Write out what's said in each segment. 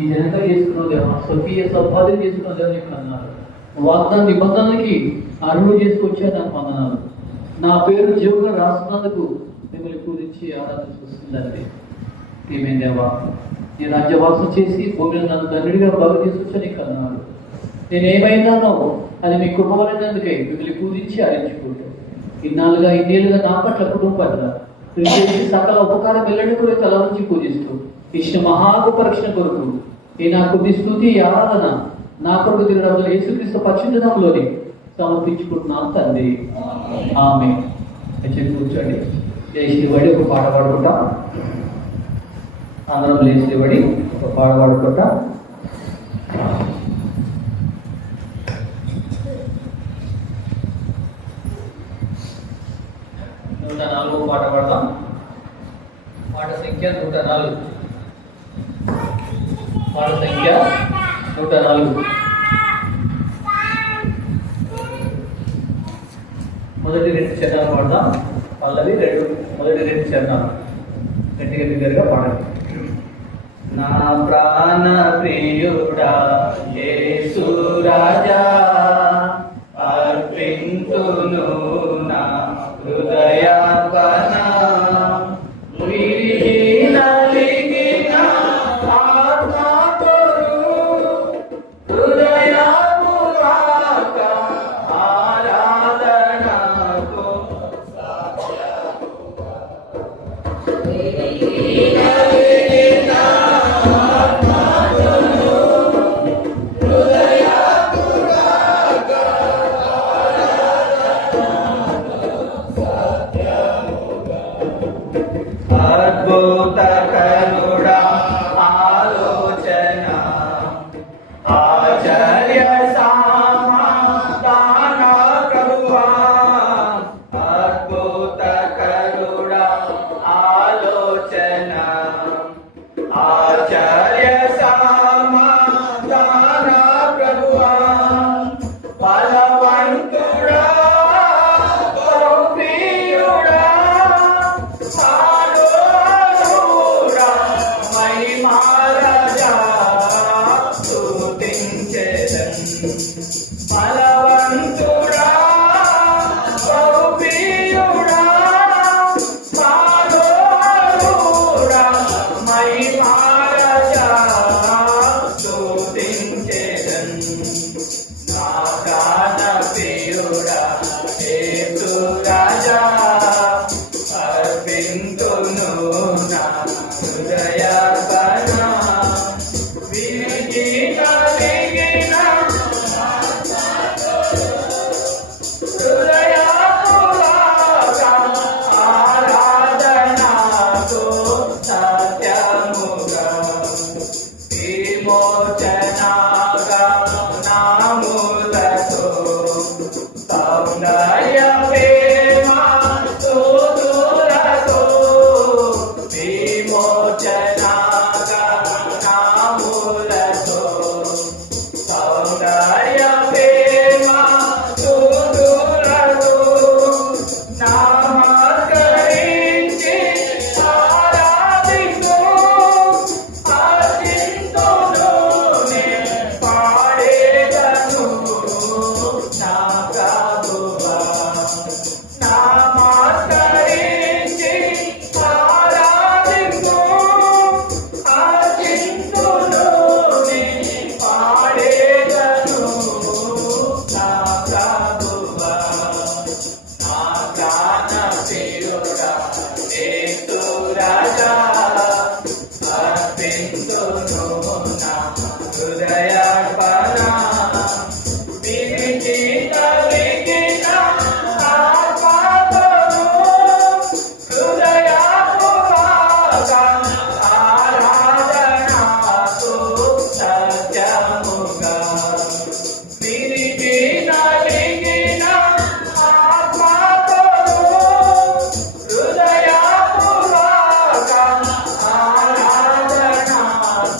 ఈ జనత చేసుకున్న దేవా, స్వకీయ సంపాదన చేసుకున్న దేవా నీకు అన్నారు. వాగ్దాన నిబంధనలకి అరువు చేసుకొచ్చా దానికి వందనాలు. నా పేరు జీవుగా రాస్తున్నందుకు మిమ్మల్ని పూజించి ఆరాధన చూస్తుందండి. ఏమేం దేవా, నీ రాజ్యవాసం చేసి భూమిని నన్ను దండ్రిగా బాగు చేసుకొచ్చా నీకు అన్నాడు. నేను ఏమైనానో అది మీ కృపవలనందుకే మిమ్మల్ని పూజించి ఆరించుకుంటూ ఇన్నేళ్ళుగా నా పట్ల కుటుంబం పట్ల సకల ఉపకారం వెళ్ళడం కూడా తల నుంచి పూజిస్తూ ఇచ్చిన మహాగొప్పరక్షణ కొరకు ఈ నా కొద్ది స్తుతి ఆరాధన నా కొరకు తిరగడంలో యేసుక్రీస్తు పరిశుద్ధంలోని సమర్పించుకుంటున్నాను తండ్రి. ఆమె కూర్చోండి. లేచిబడి ఒక పాట పాడుకుంటా, అందరం లేచిబడి ఒక పాట పాడుకుంటా. పాట పాడతాం. పాట సంఖ్య 104. పాట సంఖ్య 104. మొదటి 2 చరణాలు పాడదాం. పల్లవి మొదటి 2 చరణాలు గట్టిగా దగ్గరగా పాడండి. నా ప్రాణ ప్రియుడా యేసు రాజా, అర్పింతును నా హృదయార్పణ.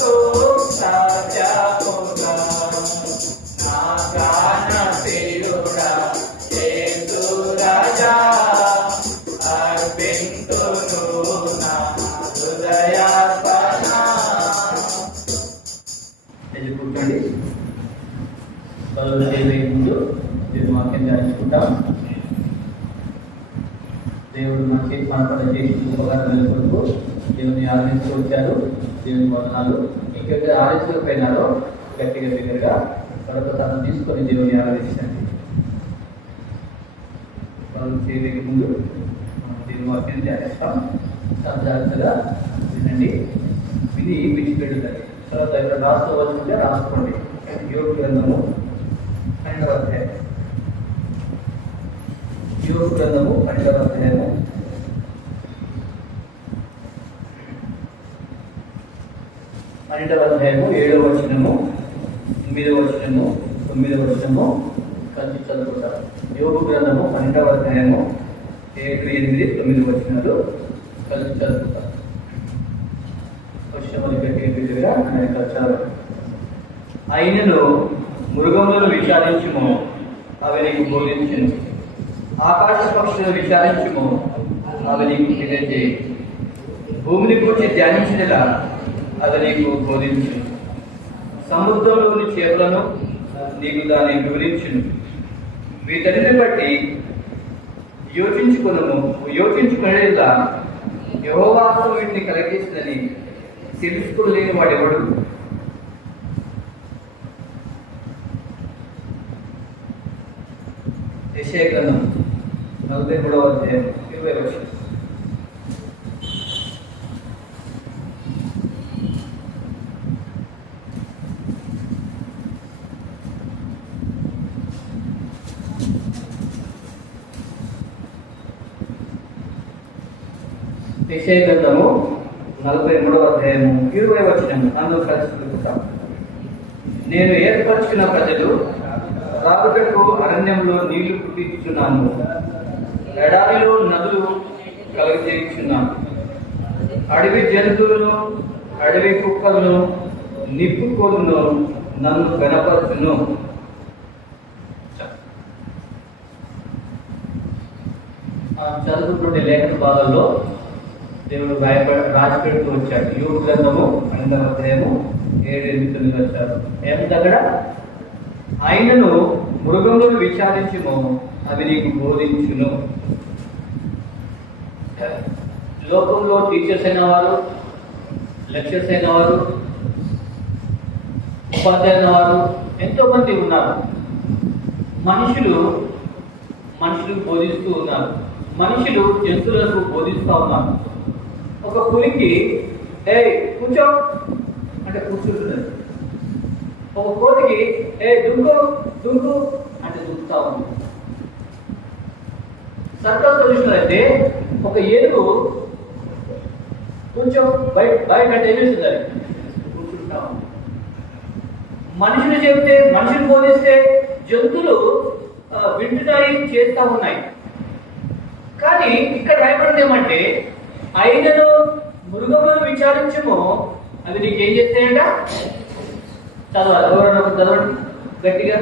So ఇది కూర్చోండి. కళ్ళు చేయే ముందు దేవుని వాక్యం ధ్యానించుకుంటాం. దేవుడు మన పట్ల చేసిన ఉపకారాల కొరకు దేవుని ఆరాధిస్తూ వచ్చారు. దేవుని వందనాలు. ఇంకెక్కడ ఆరాధించకపోయినారో గట్టిగా దగ్గరగా పరపతాన్ని తీసుకొని దేవుని ఆరాధించండి. కళ్ళు చేయే ముందు దేవుని వాక్యం ధ్యానిస్తాం. జాగ్రత్తగా వినండి. విని విడిచిపెట్టుతుంది. తర్వాత ఇక్కడ రాసుకోవాల్సిందే రాసుకోండి. యోగ గ్రంథము 12వ అధ్యాయం. యోగ గ్రంథము 12వ అధ్యాయము 7వ వచనము 8వ వచనము 9వ వచనము కలిసి చదువుకుంటారు. యోగ గ్రంథము 12వ అధ్యాయము 7, 8, 9 వచనాలు కలిసి చదువుకుంటారు. అయినను మృగములను విచారించుము, అవి నీకు బోధించును. ఆకాశ పక్షులను విచారించుము, అవి నీకు తెలియజేయి. భూమిని గురించి ధ్యానించినలా అది నీకు బోధించును. సముద్రంలోని చేపలను నీకు దాన్ని వివరించును. వీటన్నిటిని బట్టి యోచించుకునేలా యెహోవా వీటిని కలిగేసిందని తెలుసుకోలేని వాడెవడు? యెషయా గ్రంథం 43వ అధ్యాయం 20వ వచనం. యెషయా గ్రంథము 43వ అధ్యాయము 20వ వచనం. అందులో కలిసి నేను ఏర్పరచిన ప్రజలు రాగుటకు అరణ్యంలో నీళ్లు పుట్టించున్నాను, ఎడారిలో నదులు కలుగజేయుచున్నాను. అడవి జంతువులను, అడవి కుక్కలను, నిప్పు కోలును నన్ను గణపరచును. చదువుకుంటే లేఖన భాగాల్లో దేవుడు రాసి పెడుతూ వచ్చాడు. యోగ గ్రంథము 12వ అధ్యాయము 7, 8, 9 వచ్చారు. ఏమిటి అక్కడ? ఆయనను మృగములను విచారించుము, అవి నీకు బోధించును. లోకంలో టీచర్స్ అయిన వారు, లెక్చర్స్ అయిన వారు, ఉపాధ్యాయులైన వారు ఎంతో మంది ఉన్నారు. మనుషులు బోధిస్తూ ఉన్నారు. మనుషులు జంతువులకు బోధిస్తూ ఉన్నారు. ఒక పులికి కూర్చో అంటే కూర్చుంటున్నది. ఒక కోడికి దుంకు అంటే దుంకుతా ఉంది. సర్కస్ చూసినట్లయితే ఒక ఏనుగు కొంచెం బయట అంటే ఏం చేస్తుంది? కూర్చుంటా ఉంది. మనుషులు చెబితే, మనుషులు బోధిస్తే జంతువులు వింటున్నాయి, చేస్తూ ఉన్నాయి. కానీ ఇక్కడ రాయబడింది ఏమంటే, అయినను మృగములను విచారించుము, అవి నీకేం చేస్తాయంట? చదవాలి. ఎవరన్నా చదవండి గట్టిగా.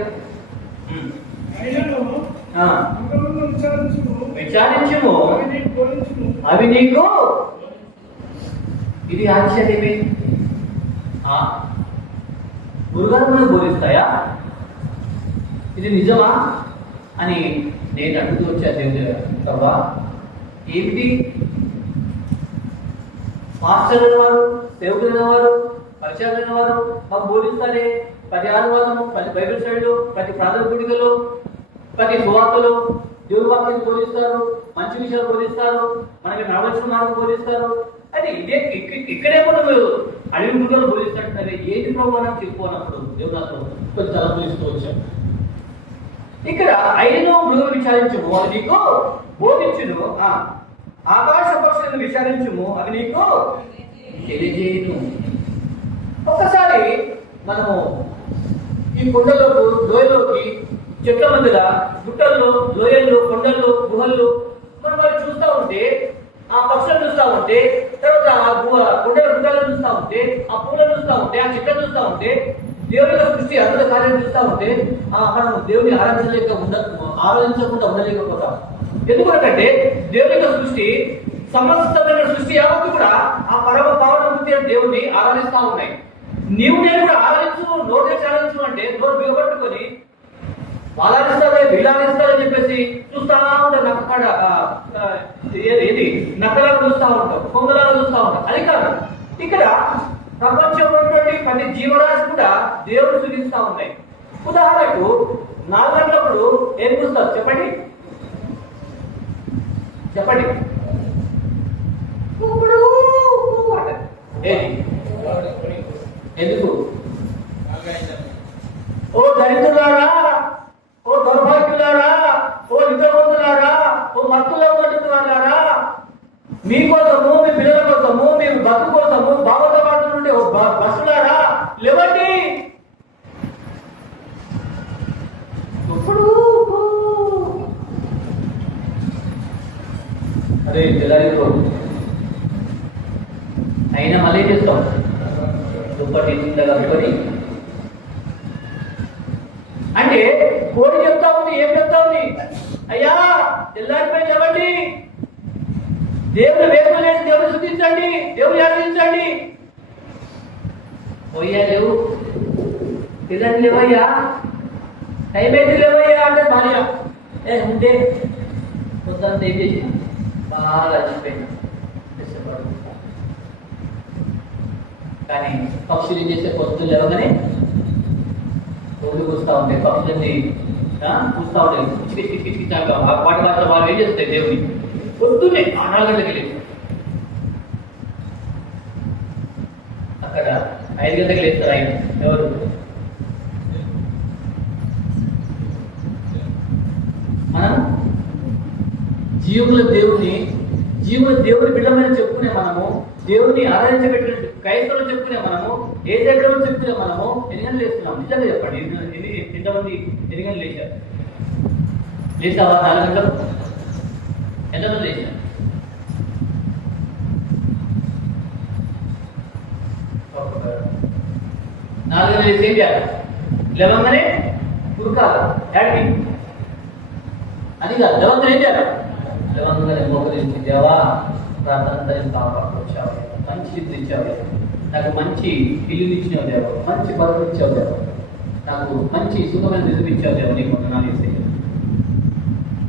విచారించుము, అవి నీకు. ఇది ఆశ్చర్యమే. మృగాలు మనకు బోధిస్తాయా? ఇది నిజమా అని నేను అడుగుతూ వచ్చా. దేవుడు ఏమిటి? మాస్టర్ వారు, సేవకులైన వారు, పరిచయాలైన వారు మాకు బోధిస్తారే. ప్రతి ఆదివారము, ప్రతి బైబిల్ స్టడీలో, ప్రతి ప్రార్థన కూడికలో, ప్రతి సువార్తలో దేవుని వాక్యాన్ని బోధిస్తారు, మంచి విషయాలు బోధిస్తారు, మనకి నడవలసిన మార్గం బోధిస్తారు. అది ఇక్కడే కూడా మీరు అడవి ముగ్గురు బోధిస్తారంటే ఏది ప్రభు అని చెప్పుకున్నప్పుడు దేవుడు కొంచెం చాలా బోధిస్తూ వచ్చారు. ఇక్కడ అయినను మృగం విచారించుము, అవి నీకు బోధించును. ఆకాశ పక్షులను విచారించుము, అవి నీకు తెలియజేయును. ఒక్కసారి మనము ఈ కొండలోకి, లోయలోకి, చెట్ల మధ్యలో, గుట్టల్లో, లోయల్లో, కొండల్లో, గుహల్లో మనం వాళ్ళు చూస్తూ ఉంటే, ఆ పక్షులను చూస్తూ ఉంటే, తర్వాత ఆ గుట్టలను చూస్తూ ఉంటే, ఆ పూలను చూస్తూ ఉంటే, ఆ చెట్లను చూస్తూ ఉంటే, దేవుని సృష్టి అద్భుత కార్యం చూస్తూ ఉంటే మనం దేవుని ఆరాధించకుండా ఉండలేకపోతాం. ఎందుకంటే దేవుని సృష్టి, సమస్తమైన సృష్టి యావత్తు కూడా ఆ పరమ పావన దేవుని ఆరాధిస్తూ ఉన్నాయి. నీవు నేను కూడా ఆరాధించు, నోరు తెచ్చి ఆరాధించు అంటే నోరు బిగబట్టుకొని వాళ్ళిస్తారా వీళ్ళిస్తారని చెప్పేసి చూస్తా ఉంటారు. నక్కడ ఏది నక్కలాగా చూస్తూ ఉంటాం, కొంగలాగా చూస్తూ ఉంటాం. అది కాదు, ఇక్కడ ప్రపంచంలో ప్రతి జీవరాశి కూడా దేవుడు చూపిస్తూ ఉన్నాయి. ఉదాహరణకు 4 గంటలప్పుడు ఏం చూస్తారు చెప్పండి చెప్పండి. ఎందుకు? ఓ దరిద్రులారా, ఓ దౌర్భాగ్యులారా, ఓ నిద్రపోతులారా, ఓ మత్తులో పట్టుకున్నారా, మీకోసము, మీ పిల్లల కోసము, మీ బతుకు కోసము బావతో పాటు నుండి ఓ బస్సులారా లేవండి. అరే తెల్లారితో అయినా మళ్ళీ చేస్తాం దుప్పటి కనుకొని. అంటే కోడి చెప్తా ఉంది, ఏం చెప్తా ఉంది? అయ్యా తెల్లారిపై లేవండి, దేవుడు వేగం లేదు, దేవుడు శుద్ధించండి, దేవుడు ఆరాధించండి. పోయా లేవు, తిరగని లేవయ్యా, టైం అయితే లేవయ్యా అంటే భార్య ఉంటే పొద్దున్న ఏం చేసి బాగా అలసిపోయింది. కానీ పక్షులు ఏం చేస్తే పొద్దున్న లేవగానే రోజు కూస్తూ ఉంటాయి, పక్షులన్నీ చూస్తూ ఉంటాయి, కిచకిచకిచకిచాక వాటి వాటి వాళ్ళు ఏం చేస్తాయి దేవుని పొద్దున్నే 4 గంటలకు లేవు. అక్కడ 5 గంటలకు లేస్తారు. ఆయన ఎవరు? మనం జీవుల దేవుని బిడ్డమని చెప్పుకునే మనము, దేవుని ఆరాధించబెట్టిన క్రైస్తవులు చెప్పుకునే మనము, ఏ దగ్గర చెప్పుకునే మనము ఎన్ని గంటలు లేస్తున్నాం? నిజంగా చెప్పండి, ఎంతమంది ఎన్ని గంటలు లేచారు? లేచావా? 4 గంటలు ఎంతమంది లేచారు? నాలుగు గంటలు లేచి ఏం చేయాలి? లేవగానే ఉరకాలి డాడీ అది కాదు. లేవగానే ఏం చేయాలి? లేవగానే మోకరించి దేవా ప్రార్థన కాపాడుకొచ్చావు, మంచి స్థితి ఇచ్చావు, నాకు మంచి ఇల్లు ఇచ్చినావు దేవా, మంచి బతుకు ఇచ్చావు దేవా, నాకు మంచి సుఖమైన నిజం ఇచ్చావు దేవా, నీకు వందనాలు వేసే.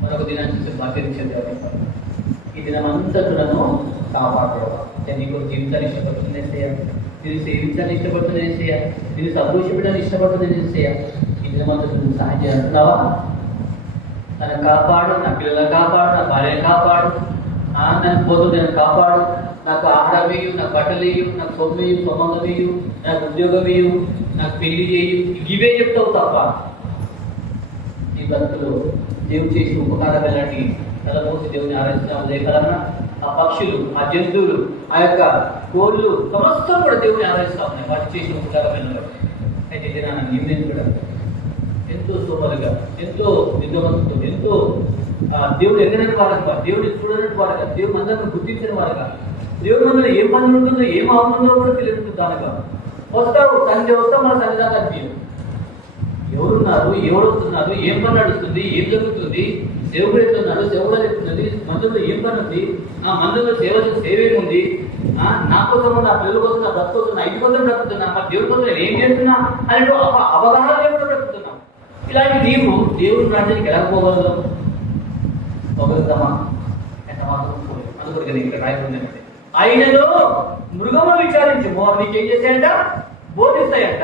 మరొక దినాన్ని చూసి ఆచరించావు దేవా, ఈ దినం అంతటను కాపాడేవా. నీకు జీవితాన్ని ఇష్టపడుతుంది వేసేయ, నేను సేవించాలని ఇష్టపడుతుంది వేసేయ, నేను సంతోషపెట్టాలని ఇష్టపడుతుంది వేసేయ. ఈ దినం అంతటను సహాయం చేస్తున్నావా? నన్ను కాపాడు, నా పిల్లలను కాపాడు, నా భార్యను కాపాడు, నన్ను పోతుంది నన్ను కాపాడు, నాకు ఆహారం వేయు, నాకు బట్టలు వేయు, నాకు సొమ్ము వేయు, సంబంధం వేయు, నాకు ఉద్యోగం వేయు, నాకు పెళ్లి చేయు, ఇవే చెప్తావు తప్ప ఈ బతుకులో దేవుడు చేసిన ఉపకారం ఎలాంటి తలమోసి దేవుని ఆరాధించిన ఉదయకాలన ఆ పక్షులు, ఆ జంతువులు, ఆ యొక్క కోళ్ళు సమస్తం కూడా దేవుని ఆరాధిస్తా ఉన్నాయి, వాటి చేసిన ఉపకారమైన. అయితే నేను కూడా ఎంతో సోమరుగా, ఎంతో నిజవంతుతో, ఎంతో దేవుడు ఎన్నని వాడుగా, దేవుడిని చూడని వాడుగా, దేవుడు అందరిని గుర్తించిన వాడుగా, దేవుడి మందులో ఏం పనులు ఉంటుందో ఏం అవుతుందో కూడా తెలియదు. దానిగా వస్తావు సంధ్య వస్తావు, మన సన్నిధానం మీరు ఎవరున్నారు, ఎవరు వస్తున్నారు, ఏం పని నడుస్తుంది, ఏం జరుగుతుంది, దేవుడు ఎట్లున్నాడు, సేవలు ఎట్లున్నది, మందులో ఏం పని ఉంది, ఆ మందులో సేవ ఏముంది, నా కోసం, నా పిల్లల కోసం, నా బ్రతు కోసం, నా ఇంటి కోసం బ్రతుకుతున్నా, మా దేవుడి కోసం నేను ఏం చేస్తున్నా అనే అవగాహన లేకుండా బ్రతుకుతున్నాం. ఇలాంటి నీవు దేవుడి రాజ్యానికి ఎలా పోగలదు? పోగలుగుతామా? ఎంత మాత్రం పోలేదు. అందుకొరకు ఇక్కడ రాయకుండా ఆయనలో మృగము విచారించు, నీకేం చేస్తాయంట? బోధిస్తాయంట.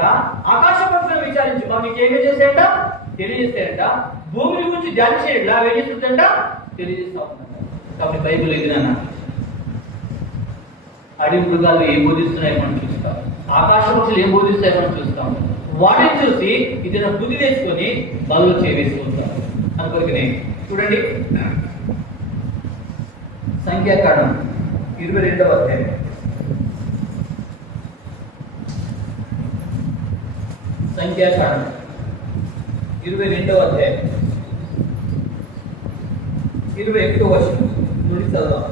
ఆకాశ పక్షులను విచారించు, నీకేం చేస్తాయంట? తెలియజేస్తాయంట. భూమి గురించి ధ్యానించేయండి, అవి ఏం చేస్తుందంట? తెలియజేస్తా ఉందంట. కాబట్టి బైబిల్ ఎదురన్నా అడవి మృగాలు ఏం బోధిస్తున్నాయో మనం చూస్తాం, ఆకాశ పక్షులు ఏం బోధిస్తాయో మనం చూస్తాం. వాటిని చూసి ఇది బుద్ధి తెచ్చుకొని బదులు చేవేసుకుంటాం. అందుకొరకనే చూడండి, సంఖ్యాకాండం 22వ అధ్యాయం. సంఖ్యాకాండం 22వ అధ్యాయం 21వ వచనం నుండి చదవాలి.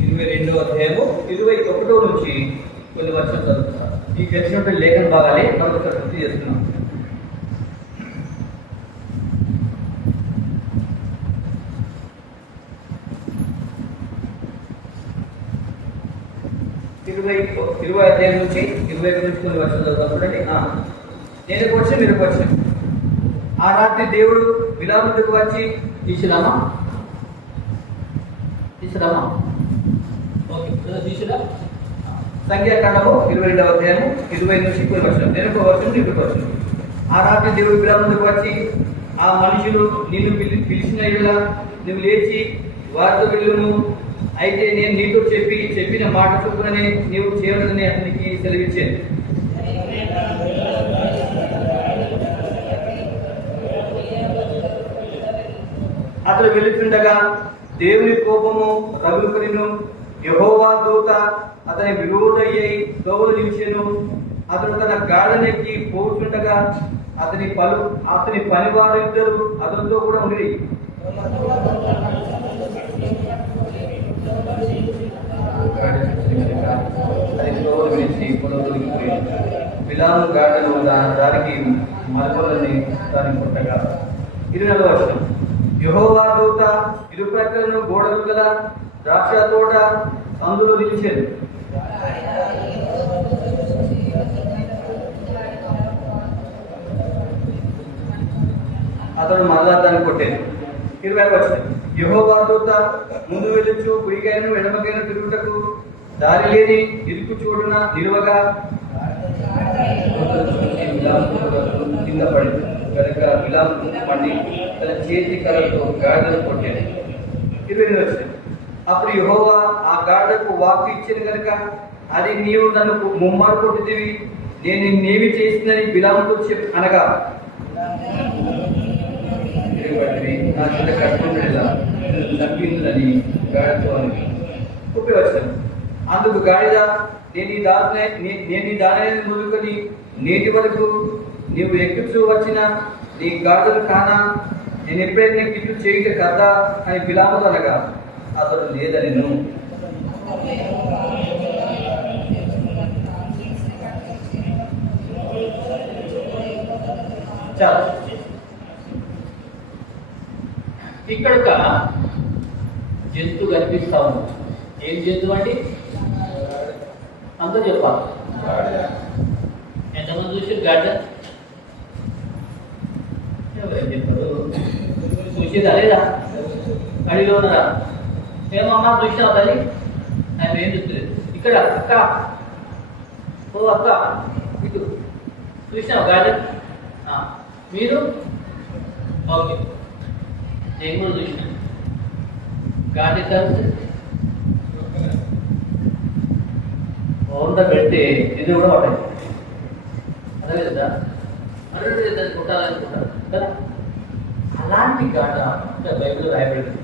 22వ అధ్యాయము 21వ నుంచి కొన్ని వర్షాలు చదువుతున్నారు. మీకు తెలిసినటువంటి లేఖన భాగాలే మరొకసారి గుర్తు చేస్తున్నాం. 20 అధ్యాయం నుంచి 21 నుంచి కొన్ని వర్షాలు చదువుతాం చూడండి. నేను క్వశ్చన్ మీరు క్వశ్చన్. ఆ రాత్రి దేవుడు బిలాముకు వచ్చి తీసుకురామా ఓకే తీసుకురా. సంఖ్యాకాండము 22వ అధ్యాయం 20 నుంచి కొన్ని వర్షాలు. నేను ఒక వర్షం ఇప్పుడు వర్షం. ఆ రాత్రి దేవుడు బిలాముకు వచ్చి, ఆ మనుషులు నిన్ను పిలిచిన ఇలా నువ్వు లేచి వారితో వెళ్ళును. అయితే నేను నీతో చెప్పిన మాట చొప్పుననే నీవు చేయవలనని అతనికి సెలవిచ్చాను. అతడు వెళుతుండగా దేవుని కోపము రగులుకొనిను. యెహోవా దూత అతని విరోధయ్యై తోవలు నిలిచెను. అతడు తన గాఢనెక్కి పోతుండగా అతని పనివారిద్దరు అతనితో కూడా ఉండి బిలాము గాఢను దానికి మలపలని దాని పుట్టగా. 24వ వర్షం. యెహోవా దూత ఇరు ప్రక్కలను గోడలు గల ద్రాక్ష తోట అందులో నిలిచాడు. అతడు మరలా దాన్ని కొట్టాడు. 25వ వర్షం. యెహోవా దూత ముందు వెళ్ళొచ్చు కుడికైన ఎడమకైన తిరుగుటకు దారి లేని ఇరుకు చూడున నిలువగా కింద పడి కనుక బిలాము పండి తన చేతి కర్రతో గాడిదను కొట్టాడు. 28వ వర్షం. అప్పుడు యెహోవా ఆ గాడిదకు వాక్కు ఇచ్చాను కనుక అది నీవు నన్ను ముమ్మారు కొట్టిదివి, నేను నిన్నేమి చేసిందని బిలాముతో అనగా నా చిన్న కట్టుకుంటా చంపిందని గాడితో అని. 30వ వర్షం. అందుకు గాడిద, నేను ఈ దాని మొదలుకొని నేటి వరకు నీవు ఎక్కుచూ వచ్చిన నీ గాడిదలు కానా, నేను ఎప్పుడైనా కిట్లు చేయట కదా అని బిలాముతో అనగా అతడు లేదని. చాలా ఇక్కడ ఒక జంతువు కనిపిస్తా ఉంది. ఏం జంతువు అండి? అంతా చెప్పాలి. ఎంతమంది చూసి గాడిద ఎవరేం చెప్పారు? చూసేదా లేదా? అడిలో ఉన్నారా? ఏమో అమ్మ చూసినావు తల్లి? ఆయన ఏం చూస్తలేదు. ఇక్కడ అక్క, ఓ అక్క ఇటు చూసినావు గాడిద? మీరు ఓకే, నేను కూడా చూసిన గాడిద ఓండ పెడితే ఇది కూడా పడ్డాయి. అదే కదా అదే దాన్ని కొట్టాలనుకుంటారు కదా. అలాంటి గాడ బైబిల్లో రాయబడింది.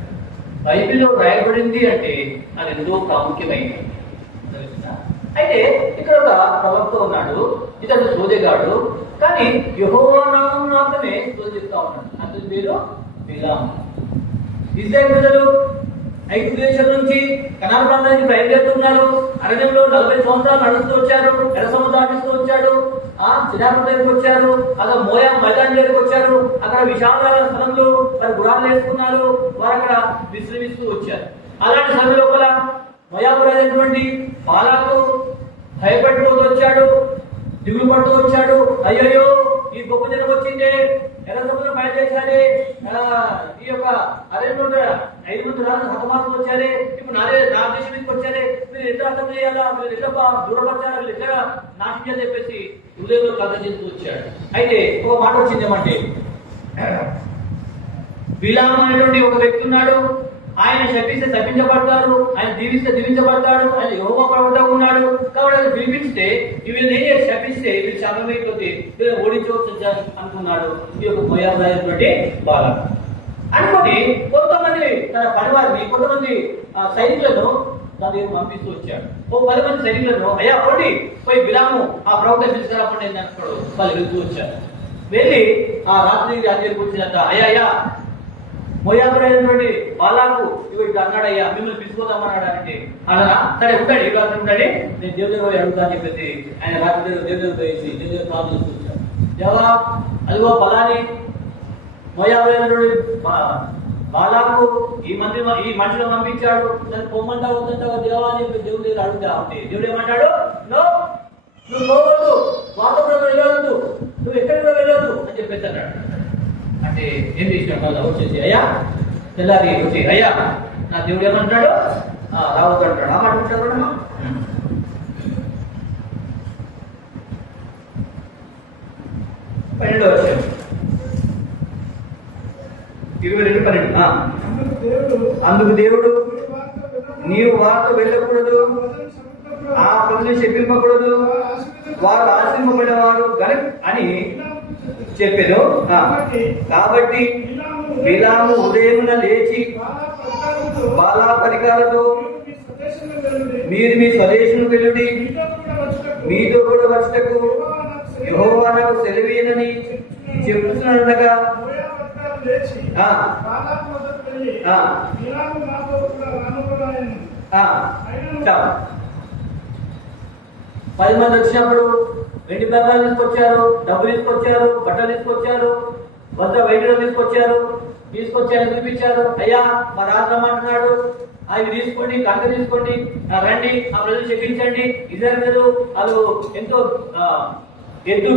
బైబిల్లో రాయబడింది అంటే అది ఎంతో ప్రాముఖ్యమైనది. అయితే ఇక్కడ ఒక ప్రవక్త ఉన్నాడు, ఇతడు సోదెగాడు, కానీ యెహోవా నామం మాత్రమే శోధిస్తా ఉన్నాడు. అతని పేరు బిలాము. ఇశ్రాయేలు ప్రజలు ఐగుప్తు దేశం నుంచి కనాను ప్రాంతానికి బయలుదేరుతున్నారు. అరణ్యంలో 40 సంవత్సరాలు నడుస్తూ వచ్చారు. ఎర్ర సముద్రం దాటిస్తూ వచ్చాడు. చిరాకు దగ్గరికి వచ్చారు. అక్కడ మోయా మైదానం దగ్గరికి వచ్చారు. అక్కడ విశాలమైన స్థలంలో వారు గుడాలు వేసుకున్నారు. వారు అక్కడ విశ్రమిస్తూ వచ్చారు. అలాంటి సమయం లోపల మోయాబురైనటువంటి బాలాకు భయపడిపోతూ వచ్చాడు, దిగులు పడుతూ వచ్చాడు. అయ్యయ్యో, ఈ గొప్ప జనం వచ్చిందే, ఎర్ర సముద్రం బయలుదేశారే, ఈ యొక్క 5 మంది రాజు హతమార్పు వచ్చారే, ఇప్పుడు నా దేశం మీదకి వచ్చారే, మీరు ఎట్లా అర్థం చేయాలా, మీరు ఎట్లా దూరపరిచారా, మీరు ఎట్లా నాశనం చేయాలని చెప్పేసి హృదయంలో కథ చేస్తూ వచ్చాడు. అయితే ఒక మాట వచ్చింది ఏమంటే, బిలాము అనేటువంటి ఒక వ్యక్తి ఉన్నాడు. ఆయన శపిస్తే శపించబడతారు, ఆయన దీవిస్తే దీవించబడతాడు, ఆయన యెహోవా ప్రవక్త ఉన్నాడు. కాబట్టి అది పిలిపిస్తే వీళ్ళని శపిస్తే వీళ్ళు శాపమైపోతే వీళ్ళని ఓడించవచ్చు అనుకున్నాడు ఈ యొక్క మోయాబురైనటువంటి బాలాకు. అనుకోని కొంతమంది తన పరివారిని, కొంతమంది సైనికులను తన దగ్గర పంపిస్తూ వచ్చాడు. ఓ 10 మంది సైనికులను, అయ్యా పోటీ పోయి బిలాము ఆ ప్రవక్త తీసుకురాపండి అన్నప్పుడు వాళ్ళు వెళ్తూ వచ్చారు. వెళ్ళి ఆ రాత్రి దగ్గరికి వచ్చినట్ట, అయ్యా మోయాబురైనటువంటి బాలాకు ఇట్లా అన్నాడయ్యా, మిమ్మల్ని పిలుచుకోదామన్నాడు అంటే, అలా సరే ఉంటాడు, ఈ రాత్రి ఉంటాడు, నేను దేవుడి పోయి అడుగుతా అని చెప్పేసి ఆయన రాత్రి దేవుడి పోయేసి దేవుడి ప్రార్థన చూస్తాడు. దేవా, అదిగో బలాన్ని మోయాబురైనటువంటి బాలాకు ఈ మనుషులు పంపించాడు, నన్ను పొమ్మంటా వద్దంటావా దేవా అని దేవుడు దగ్గర అడుగుతా ఉంటే దేవుడు ఏమంటాడు, నో, నువ్వు పోవద్దు, వాళ్ళతో కూడా వెళ్ళవద్దు, నువ్వు ఎక్కడ కూడా వెళ్ళవద్దు అని చెప్పేసి అన్నాడు. అంటే ఏం చేసినా వచ్చేసి అయ్యా తెల్లారి వచ్చి అయ్యా నా దేవుడు ఏమంటాడు, రావద్దు అంటాడు. ఆ మాట ఉంటాడు. 12వ వచనం 22:12. అందుకు దేవుడు నీవు వారితో వెళ్ళకూడదు, ఆ ప్రజలు శపింపకూడదు, వారు ఆశ్రయింపబడేవారు అని చెప్పాను. కాబట్టి బిలాము ఉదయమున లేచి బాలా పరికాలతో మీరు మీ స్వదేశం వెళ్ళుడి, మీతో కూడా వచ్చటకు యెహోవా నాకు సెలవీయనని చెప్తున్నాడనగా పది మంది వచ్చినప్పుడు వెండి బంగారు తీసుకొచ్చారు, డబ్బులు తీసుకొచ్చారు, బట్టలు తీసుకొచ్చారు, వద్ద వైద్యులు తీసుకొచ్చారు, చూపించారు. అయ్యా మా రాజు రమ్మంటున్నాడు, అవి తీసుకోండి, కంక తీసుకోండి, రండి, ఆ ప్రజలు చెప్పించండి. ఇద్దరు వాళ్ళు ఎంతో ఎత్తు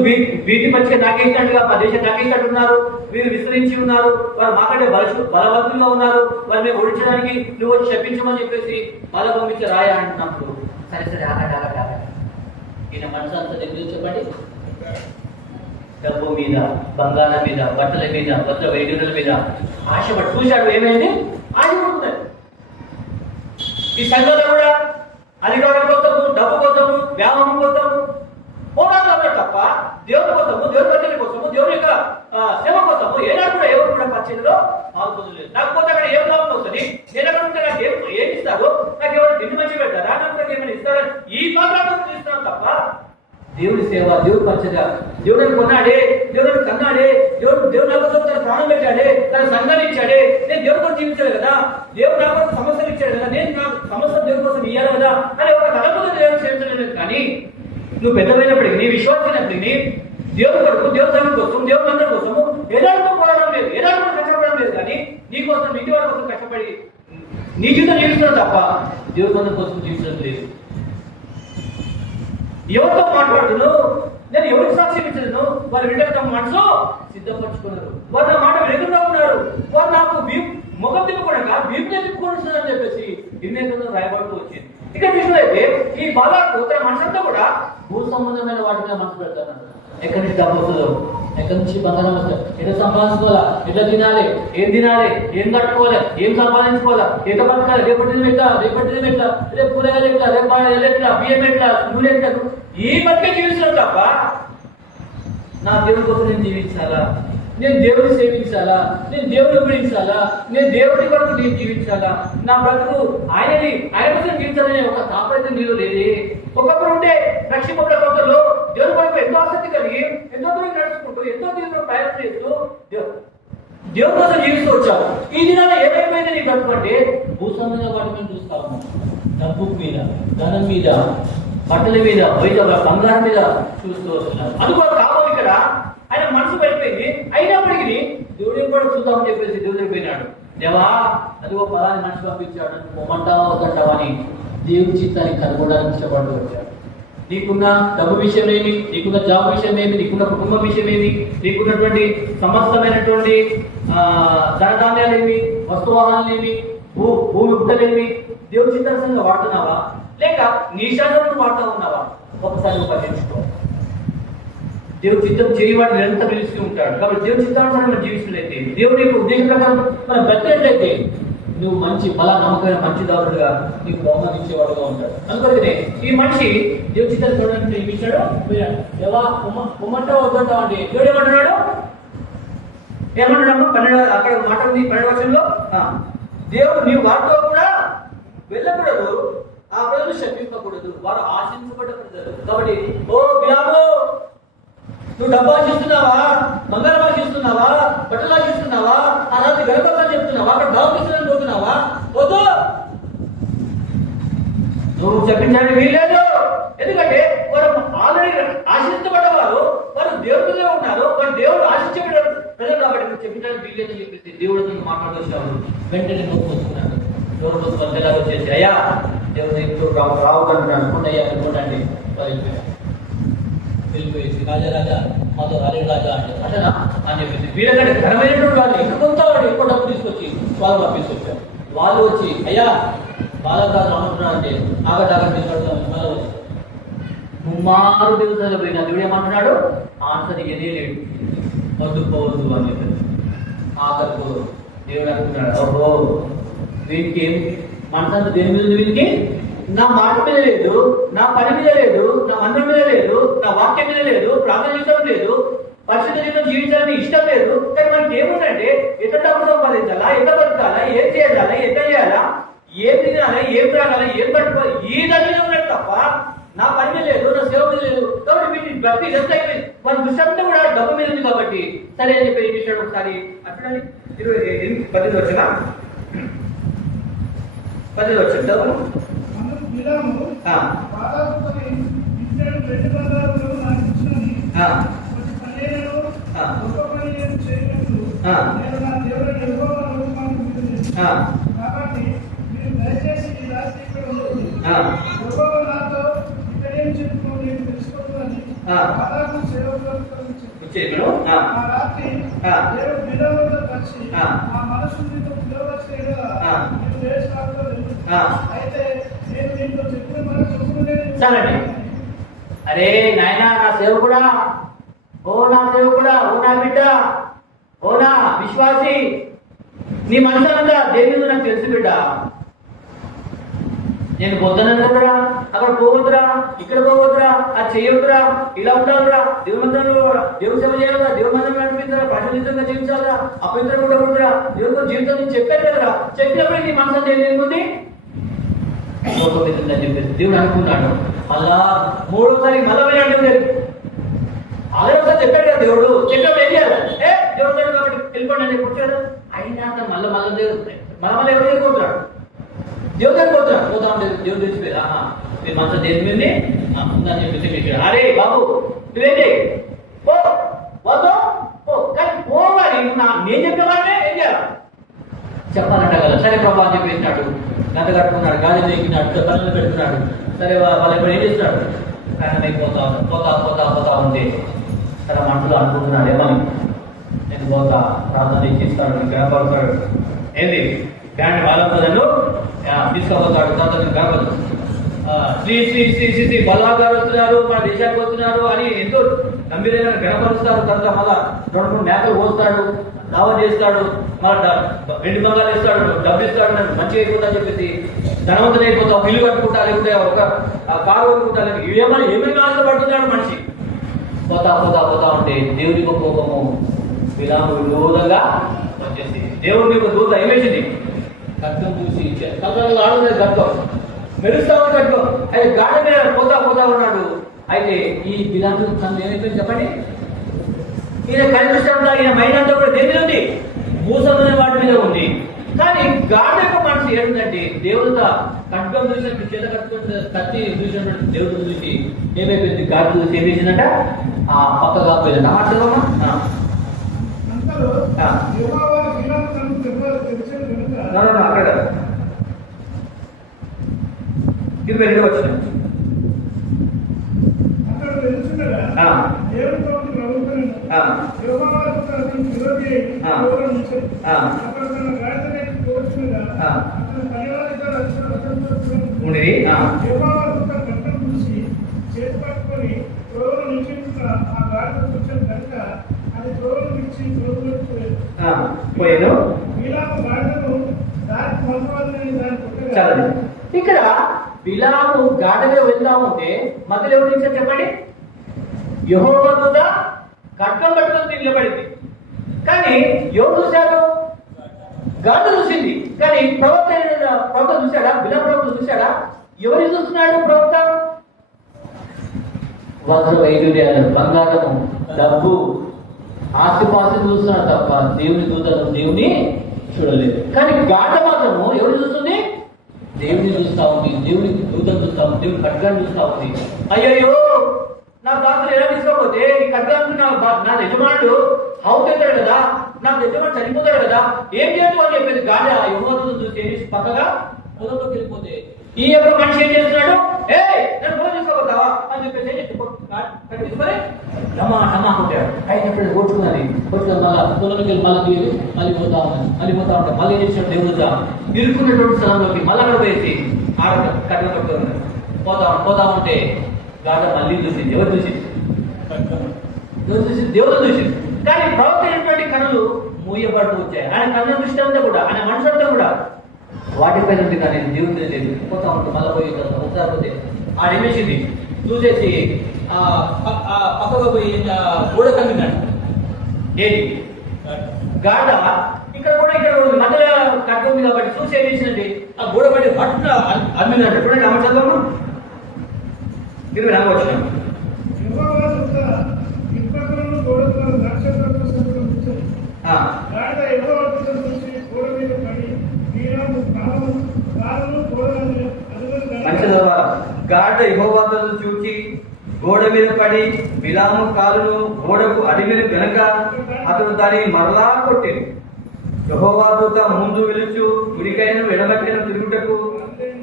వీటి మధ్య నాకేసినట్టుగా మా దేశం నాకేసినట్టున్నారు, వీరు విస్తరించి ఉన్నారు, వారు మాకంటే బలవంతులుగా ఉన్నారు, వారిని ఓడించడానికి నువ్వు వచ్చి చెప్పించమని చెప్పేసి వాళ్ళ పంపించే రాయ అంటున్నప్పుడు సరే సరే ఆగండి. ఈయన మనసు అంతా దగ్గర చెప్పండి, డబ్బు మీద, బంగారం మీద, బట్టల మీద, కొత్త వైద్యుల మీద ఆశపడి చూశాడు. ఏమైంది? ఆశ ఉంటుంది. ఈ సంఘంలో కూడా అధికారం కోసము, డబ్బు కోసము, వ్యామోహం కోసము పోరాటాలు తప్ప దేవుని కోసము, దేవుని ప్రజల కోసము, దేవుని యొక్క సేవ కోసము ఏనాడు కూడా ఎవరు కూడా పరిచయంలో పాల్గొనలేదు. నాకపోతే అక్కడ ఏం లాభం వస్తుంది? నేను అక్కడ ఉంటే నాకు ఏమి ఇస్తారు? నాకు ఎవరు తిండి మంచి పెడతారా? నాకు ఏమైనా ఇస్తారా? ఈ మాత్రం చూస్తున్నాను తప్ప దేవుడి సేవ, దేవుడి పరిచయ, దేవుడిని కొన్నాడే, దేవుడిని కన్నాడే, దేవుడు నా కోసం తన ప్రాణం పెట్టాడే, తన సంఘాన్ని ఇచ్చాడే, నేను దేవుడి కోసం జీవించాడు కదా, దేవుడు నా కోసం సమస్యలు ఇచ్చాడు కదా, నేను నా సమస్య దేవుడి కోసం ఇయ్యాలి కదా అని ఒక తలపుతో దేవుడు చేయించలేదు. కానీ నువ్వు పెద్దమైనప్పటికీ, నీ విశ్వాసమైనప్పటికీ, దేవుడు కొరకు, దేవుడి సంఘం కోసం, దేవుడి అందరి కోసము ఏనాడుతో పోవడం లేదు, ఏనాడు కూడా కష్టపడడం లేదు. కానీ నీ కోసం, ఇంటి వారి కోసం కష్టపడి నీ జీవితం జీవిస్తున్నావు తప్ప దేవుడి సంఘం కోసం జీవించడం లేదు. ఎవరితో మాట్లాడుతున్నావు? నేను ఎవరికి సాక్ష్యం ఇచ్చాను? వారు వింటే తమ మనసు సిద్ధపరచుకున్నారు, వారు నా మాట వెనుకగా ఉన్నారు, వారు నాకు ముఖం తిప్పకుండా వీపు తిప్పుకుంటున్నారని చెప్పేసి 28 రాయబడుతూ వచ్చింది. ఇక్కడ చూసినట్లయితే ఈ బాలాకు తన మనసంతా కూడా భూ సంబంధమైన వాటి మీద మనసు పెడతాను. ఎక్కడి నుంచి డబ్బు వస్తుందో, ఎక్కడి నుంచి బంగారం వస్తుంది, ఎట్లా సంపాదించుకోవాలా, ఎట్లా తినాలి, ఏం కట్టుకోవాలి, ఏం సంపాదించుకోవాలా, ఎట్లా బతకాలి, రేపటి ఎట్లా, రేపు కూరగాయలు ఎట్లా, రేపు ఎట్లా, బియ్యం ఎట్లా, నూనె ఎట్లా, ఈ బతికే జీవించడం తప్ప నా దేవుడి కోసం నేను జీవించాలా, నేను దేవుడిని సేవించాలా, నేను దేవుడిని గురించాలా, నేను దేవుడి కొరకు నేను జీవించాలా, నా బ్రతుకు ఆయన కోసం జీవించాలనే ఒక తాపత్రయం నీలో లేదే. ఒకప్పుడు ఉంటే రక్షింపబడే కొత్తలో దేవుడి కొరకు ఎంతో ఆసక్తి కలిగి, ఎంతో దూరం నడుచుకుంటూ, ఎంతో దీనిలో ప్రయత్నం చేస్తూ దేవుడి కోసం జీవిస్తూ వచ్చావు. ఈ దినాల్లో ఏమైపోయింది నీ బ్రతుకు అంటే భూ సంబంధ వాటి మీద చూస్తాము, డబ్బు మీద, ధనం మీద, బట్టల మీద, బంగారం మీద చూస్తూ వస్తున్నారు. అది కూడా కావాలి. ఇక్కడ ఆయన మనసు పడిపోయింది. అయినప్పటికీ దేవుడు కూడా చూద్దామని చెప్పేసి దేవుడు పోయినాడు. దేవా అదిగో ఫలాన్ని మనిషి పంపించాడు, పొమ్మంటావా వద్దంటావా అని దేవుడి చిత్తానికి కనుగొనడానికి ఇష్టపడుతూ వచ్చాడు. నీకున్న డబ్బు విషయం ఏమి, నీకున్న జాబ్ విషయం ఏమి, నీకున్న కుటుంబం విషయం ఏమి, నీకున్నటువంటి సమస్తమైనటువంటి ధనధాన్యాలు ఏమి, వస్తువాహనాలు ఏమి, భూమి గుట్టలేమి దేవుడి చిత్తానుసారంగా వాడుతున్నావా, లేక నీ శాస్త్రం వాడుతూ ఉన్నావా? ఒకసారి పరిశీలించుకో. దేవుడు చిత్తం చేయవాడు నిరంతరం పిలుస్తూ ఉంటాడు. కాబట్టి దేవుడి చిత్తానుసారం మనం జీవించినట్లయితే, దేవుడి యొక్క ఉద్దేశం ప్రకారం మనం బతికినట్లయితే నువ్వు మంచి బల నమ్మకమైన మంచి దారుడుగా నీకు బహుమతి ఇచ్చేవాడుగా ఉంటాడు. అందుకనే ఈ మనిషి దేవుడి చిత్తాన్ని చూడడానికి జీవించాడు. దేవా ఉమ్మంటావు వద్దంటావు అంటే దేవుడు ఏమంటున్నాడు? ఏమంటున్నాము? 12 అక్కడ మాట ఉంది 12వ వచనంలో, దేవుడు నీవు వారితో కూడా వెళ్ళకూడదు, ఆ ప్రజలు శపింపకూడదు, వారు ఆశించబడ్డ ప్రజలు. కాబట్టి ఓ బిలాము, నువ్వు డబ్బు ఆశిస్తున్నావా, బంగారం ఆశిస్తున్నావా, బట్టలు ఆశిస్తున్నావా, ఆ రాత్రి గర్భాలు చెప్తున్నావా, అక్కడ దావకిస్తున్నాను పోతున్నావా? వద్దు, నువ్వు చెప్పించడానికి వీల్లేదు. ఎందుకంటే వారు ఆల్రెడీ ఆశించబడ్డవారు, వారు దేవుడిలో ఉన్నారు, వారు దేవుడు ఆశించబడ్డ ప్రజలు కాబట్టి నువ్వు చెప్పించడానికి వీల్లేదని చెప్పేసి దేవుడితో మాట్లాడుతూ వచ్చినప్పుడు వెంటనే నోరు వస్తున్నాడు. నోరు వస్తు మధ్యలాగా వచ్చేసి అయ్యా దేవుడు ఇప్పుడు రావద్దంటున్నాడు అనుకోండి అయ్యా అనుకోండి వెళ్ళిపోయేసి రాజా రాజా మాతో రాలేదు రాజా అంటే అటనా అని చెప్పేసి వీళ్ళకంటే ఘనమైనటువంటి వాళ్ళు ఇంకా కొంత వాళ్ళు ఎక్కువ డబ్బు తీసుకొచ్చి వాళ్ళు పంపించుకొచ్చారు. వాళ్ళు వచ్చి అయ్యా బాలకాలు అమ్ముతున్నాడంటే ఆగటాగా తీసుకెళ్తాం మళ్ళీ వచ్చి ముమ్మారు దేవతలు పోయిన దేవుడు ఏమంటున్నాడు ఆన్సర్ ఏదే లేడు వద్దు పోవద్దు అని చెప్పేసి ఆఖరికి దేవుడు అనుకుంటున్నాడు ఓహో వీనికి ఏం మనసంతా దేని మీద ఉంది వీనికి నా మాట మీద లేదు, నా పని మీద లేదు, నా మంత్రం మీద లేదు, నా వాక్యం మీద లేదు, ప్రార్థన జీవితం లేదు, పరిశుద్ధ జీవితం జీవించాలని ఇష్టం లేదు. కానీ మనకి ఏముందంటే ఎట్లా డబ్బు సంపాదించాలా, ఎట్లా బతకాలా, ఏం చేయాలా, ఎట్లా చేయాలా, ఏం తినాలా, ఏం త్రాగాలా, ఏం పట్టుకోవాలి ఈ దగ్గర ఉన్నాడు తప్ప నా పని మీద లేదు, నా సేవ మీద లేదు. కాబట్టి వీటిని ప్రతి ఇదంతా అయిపోయింది. మన దృష్టి కూడా డబ్బు మీద ఉంది కాబట్టి సరే అని చెప్పి ఏం చేశాడు ఒకసారి అట్లా 18 వచ్చిన 10 వచ్చింది డబ్బు చాలండి. అరే నాయన నా సేవకుడా, ఓ నా సేవకుడా, ఓ నా బిడ్డ, ఓ నా విశ్వాసి, నీ మనసు అంతా దేని నాకు తెలుసు బిడ్డ. నేను పొద్దున కదరా, అక్కడ పోవద్దురా, ఇక్కడ పోవద్దురా, అది చేయొద్దురా, ఇలా ఉండాలిరా, దేవుని మందిరంలో దేవుని సేవ చేయాలరా, దేవుని మందిరం నడిపించారా, ప్రజలంగా జీవించాలరా, అభ్యంతరం ఉండకూడదురా, దేవుని జీవితం చెప్పారు కదరా. చెప్పినప్పుడు నీ మనసు అంతా ఏం ఉంది అని చెప్పేసి దేవుడు అనుకున్నాడు. మళ్ళా 3వసారి మళ్ళా వెళ్ళండి. ఆలోసారి చెప్పాడు కదా దేవుడు, చెప్పినప్పుడు ఏం చేయాలి? దేవుడు కాబట్టి వెళ్ళిపోండి అని చెప్పాడు. అయినా మళ్ళీ దేవుడు మళ్ళీ ఎవరు వెళ్ళిపోతున్నాడు, దేవుడు వెళ్ళిపోతున్నాడు. పోతా ఉంటే దేవుడు తెచ్చిపోయారు. మీరు మనసు దేని మీద ఉందని చెప్పేసి చెప్పాడు. అరే బాబు నువ్వేంటి పో వద్దు పో, కానీ పోవాలి నేను చెప్పేవాడినే ఏం చేయాలి చెప్పాలంట కదా. సరే ప్రభా అని చెప్పేసినాడు. గంట కట్టుకున్నాడు, గాలి ఎక్కినాడు, పనులు పెడుతున్నాడు. సరే వాళ్ళు ఇప్పుడు ఏం చేస్తున్నాడు, ప్రయాణం అయిపోతా పోతా పోతా పోతా ఉంటే సరే మనసులో అనుకుంటున్నాడు ఏమని, నేను పోతా ప్రార్థన ఇచ్చిస్తాడు, గ్రహపడతాడు, ఏంది బ్యాండ్ వాళ్ళను తీసుకుపోతాడు, ప్రార్థన గ్రహపడు శ్రీ శ్రీ శ్రీ శ్రీ శ్రీ బల్లాగారు వస్తున్నారు, మన దేశానికి వస్తున్నారు అని ఎంతో గంభీరంగా గణపరుస్తారు. తర్వాత మళ్ళా 2-3 మేకలు పోస్తాడు, దావా చేస్తాడు, మళ్ళీ వెండి బంగాలు వేస్తాడు, డబ్బు ఇస్తాడు, నన్ను మంచిగా అయిపోతా చెప్పేసి ధనవంతులు అయిపోతాం, ఇల్లు కట్టుకుంటా, లేకుంటే ఒక కారు కొనుక్కుంటా, ఏమైనా ఆశపడుతున్నాడు మనిషి. పోతా పోతా పోతా ఉంటే దేవుని కోపము విలాము విరోధంగా వచ్చేసి దేవుడి యొక్క దూత ఏమేసింది, ఖడ్గం చూసి కళ్ళలో ఆడుతుంది, ఖడ్గం మెరుస్తా ఉన్న ఖడ్గం. అయితే గాఢ మీద పోతా పోతా ఉన్నాడు. అయితే ఈ బిలాము తను ఏమైపోయింది చెప్పండి, ఈయన కనిపిస్తా ఈయన మైండ్ అంతా కూడా దేని మీద ఉంది, మూసమైన వాటి మీద ఉంది. కానీ గాఢ యొక్క మనసు ఏంటంటే దేవుడితో ఖడ్గం చూసినట్టు చేత కట్టుకుంటే కత్తి చూసినట్టు దేవుడు చూసి ఏమైపోయింది, గాఢ చూసి ఏమేసిందంట పక్కగా పోయిందంట. అక్కడ 22 వచ్చిన పోయాను. ఇక్కడ బిలాము గాఢగా వెళ్దామంటే మధ్యలో ఎవరు ఇచ్చారు చెప్పండి, యెహోవా దూత ఖడ్గం పట్టుకొని నిలబడింది. కానీ ఎవరు చూశారు, గాఢ చూసింది. కానీ ప్రవక్త చూశాడా, బిలాము ప్రవక్త చూశాడా? ఎవరిని చూస్తున్నాడు ప్రవక్త? వజ్ర వైడూర్యాలు, బంగారము, డబ్బు, ఆస్తిపాస్తి చూస్తున్నాడు తప్ప దేవుని దూతను దేవుని చూడలేదు. కానీ గాఢ మాత్రము ఎవరు చూస్తుంది, దేవుని చూస్తా ఉంది, దేవుని దూతను చూస్తా ఉంది, దేవుని ఖడ్గాన్ని చూస్తా ఉంది. అయ్యయ్యో నా దాసులు ఎలా తీసుకోకపోతే ఈ ఖడ్గాన్ని నా యజమానుడు హౌతాడు కదా, నాకు దగ్గర చనిపోతారు కదా, ఏం చేయదు అని చెప్పేసి గాడి ఆ యువతను చూసి ఏం చేసి పక్కగా పొలంలోకి వెళ్ళిపోతే ఈ యొక్క మనిషి ఏం చేస్తున్నాడు, ఏ నన్ను పొలం తీసుకోగలుగుతావా అని చెప్పేసి ఏం చెప్పి తీసుకొని టమా కొట్టాడు. అయినప్పుడు కొట్టుకున్నది మళ్ళీ పొలంలోకి వెళ్ళి మళ్ళీ పోతా ఉంటాడు. మళ్ళీ ఏం చేసినాడు, దేవుడుగా ఇరుక్కున్నటువంటి స్థలంలోకి మళ్ళీ అక్కడ వేసి ఆడ కట్టలు పట్టుకున్నాడు. పోతా ఉంటే గాడ మళ్ళీ చూసింది. ఎవరు చూసింది? దేవుడు చూసింది. కానీ ప్రవక్త అయినటువంటి కన్నులు మూయబడుతూ వచ్చాయి. ఆయన కన్ను దృష్టి అంతా కూడా, ఆయన మనసు అంతా కూడా వాటిపైన ఉంది. కానీ దేవుడు లేదు. పోతా ఉంటే మళ్ళీ పోయి ఒకసారి ఆడేమేసింది చూసేసి పక్కగా పోయి గోడ కమ్మినాడు. ఏది గాడ ఇక్కడ కూడా మధ్యలో కట్ట ఉంది కాబట్టి చూసి ఏం చేసిందండి, ఆ గోడ పట్టి పట్టున అమ్మిందంట. చూడండి అమ్మ చదవము 24 వచ్చిన గాఢ యెహోవాను చూచి గోడ మీద పడి బిలాము కాలును గోడకు అడిగిన గనక అతడు దానిని మరలా కొట్టెను. యెహోవా దూత ముందు వెలుచు కుడికైన ఎడమకైన తిరుగుటకు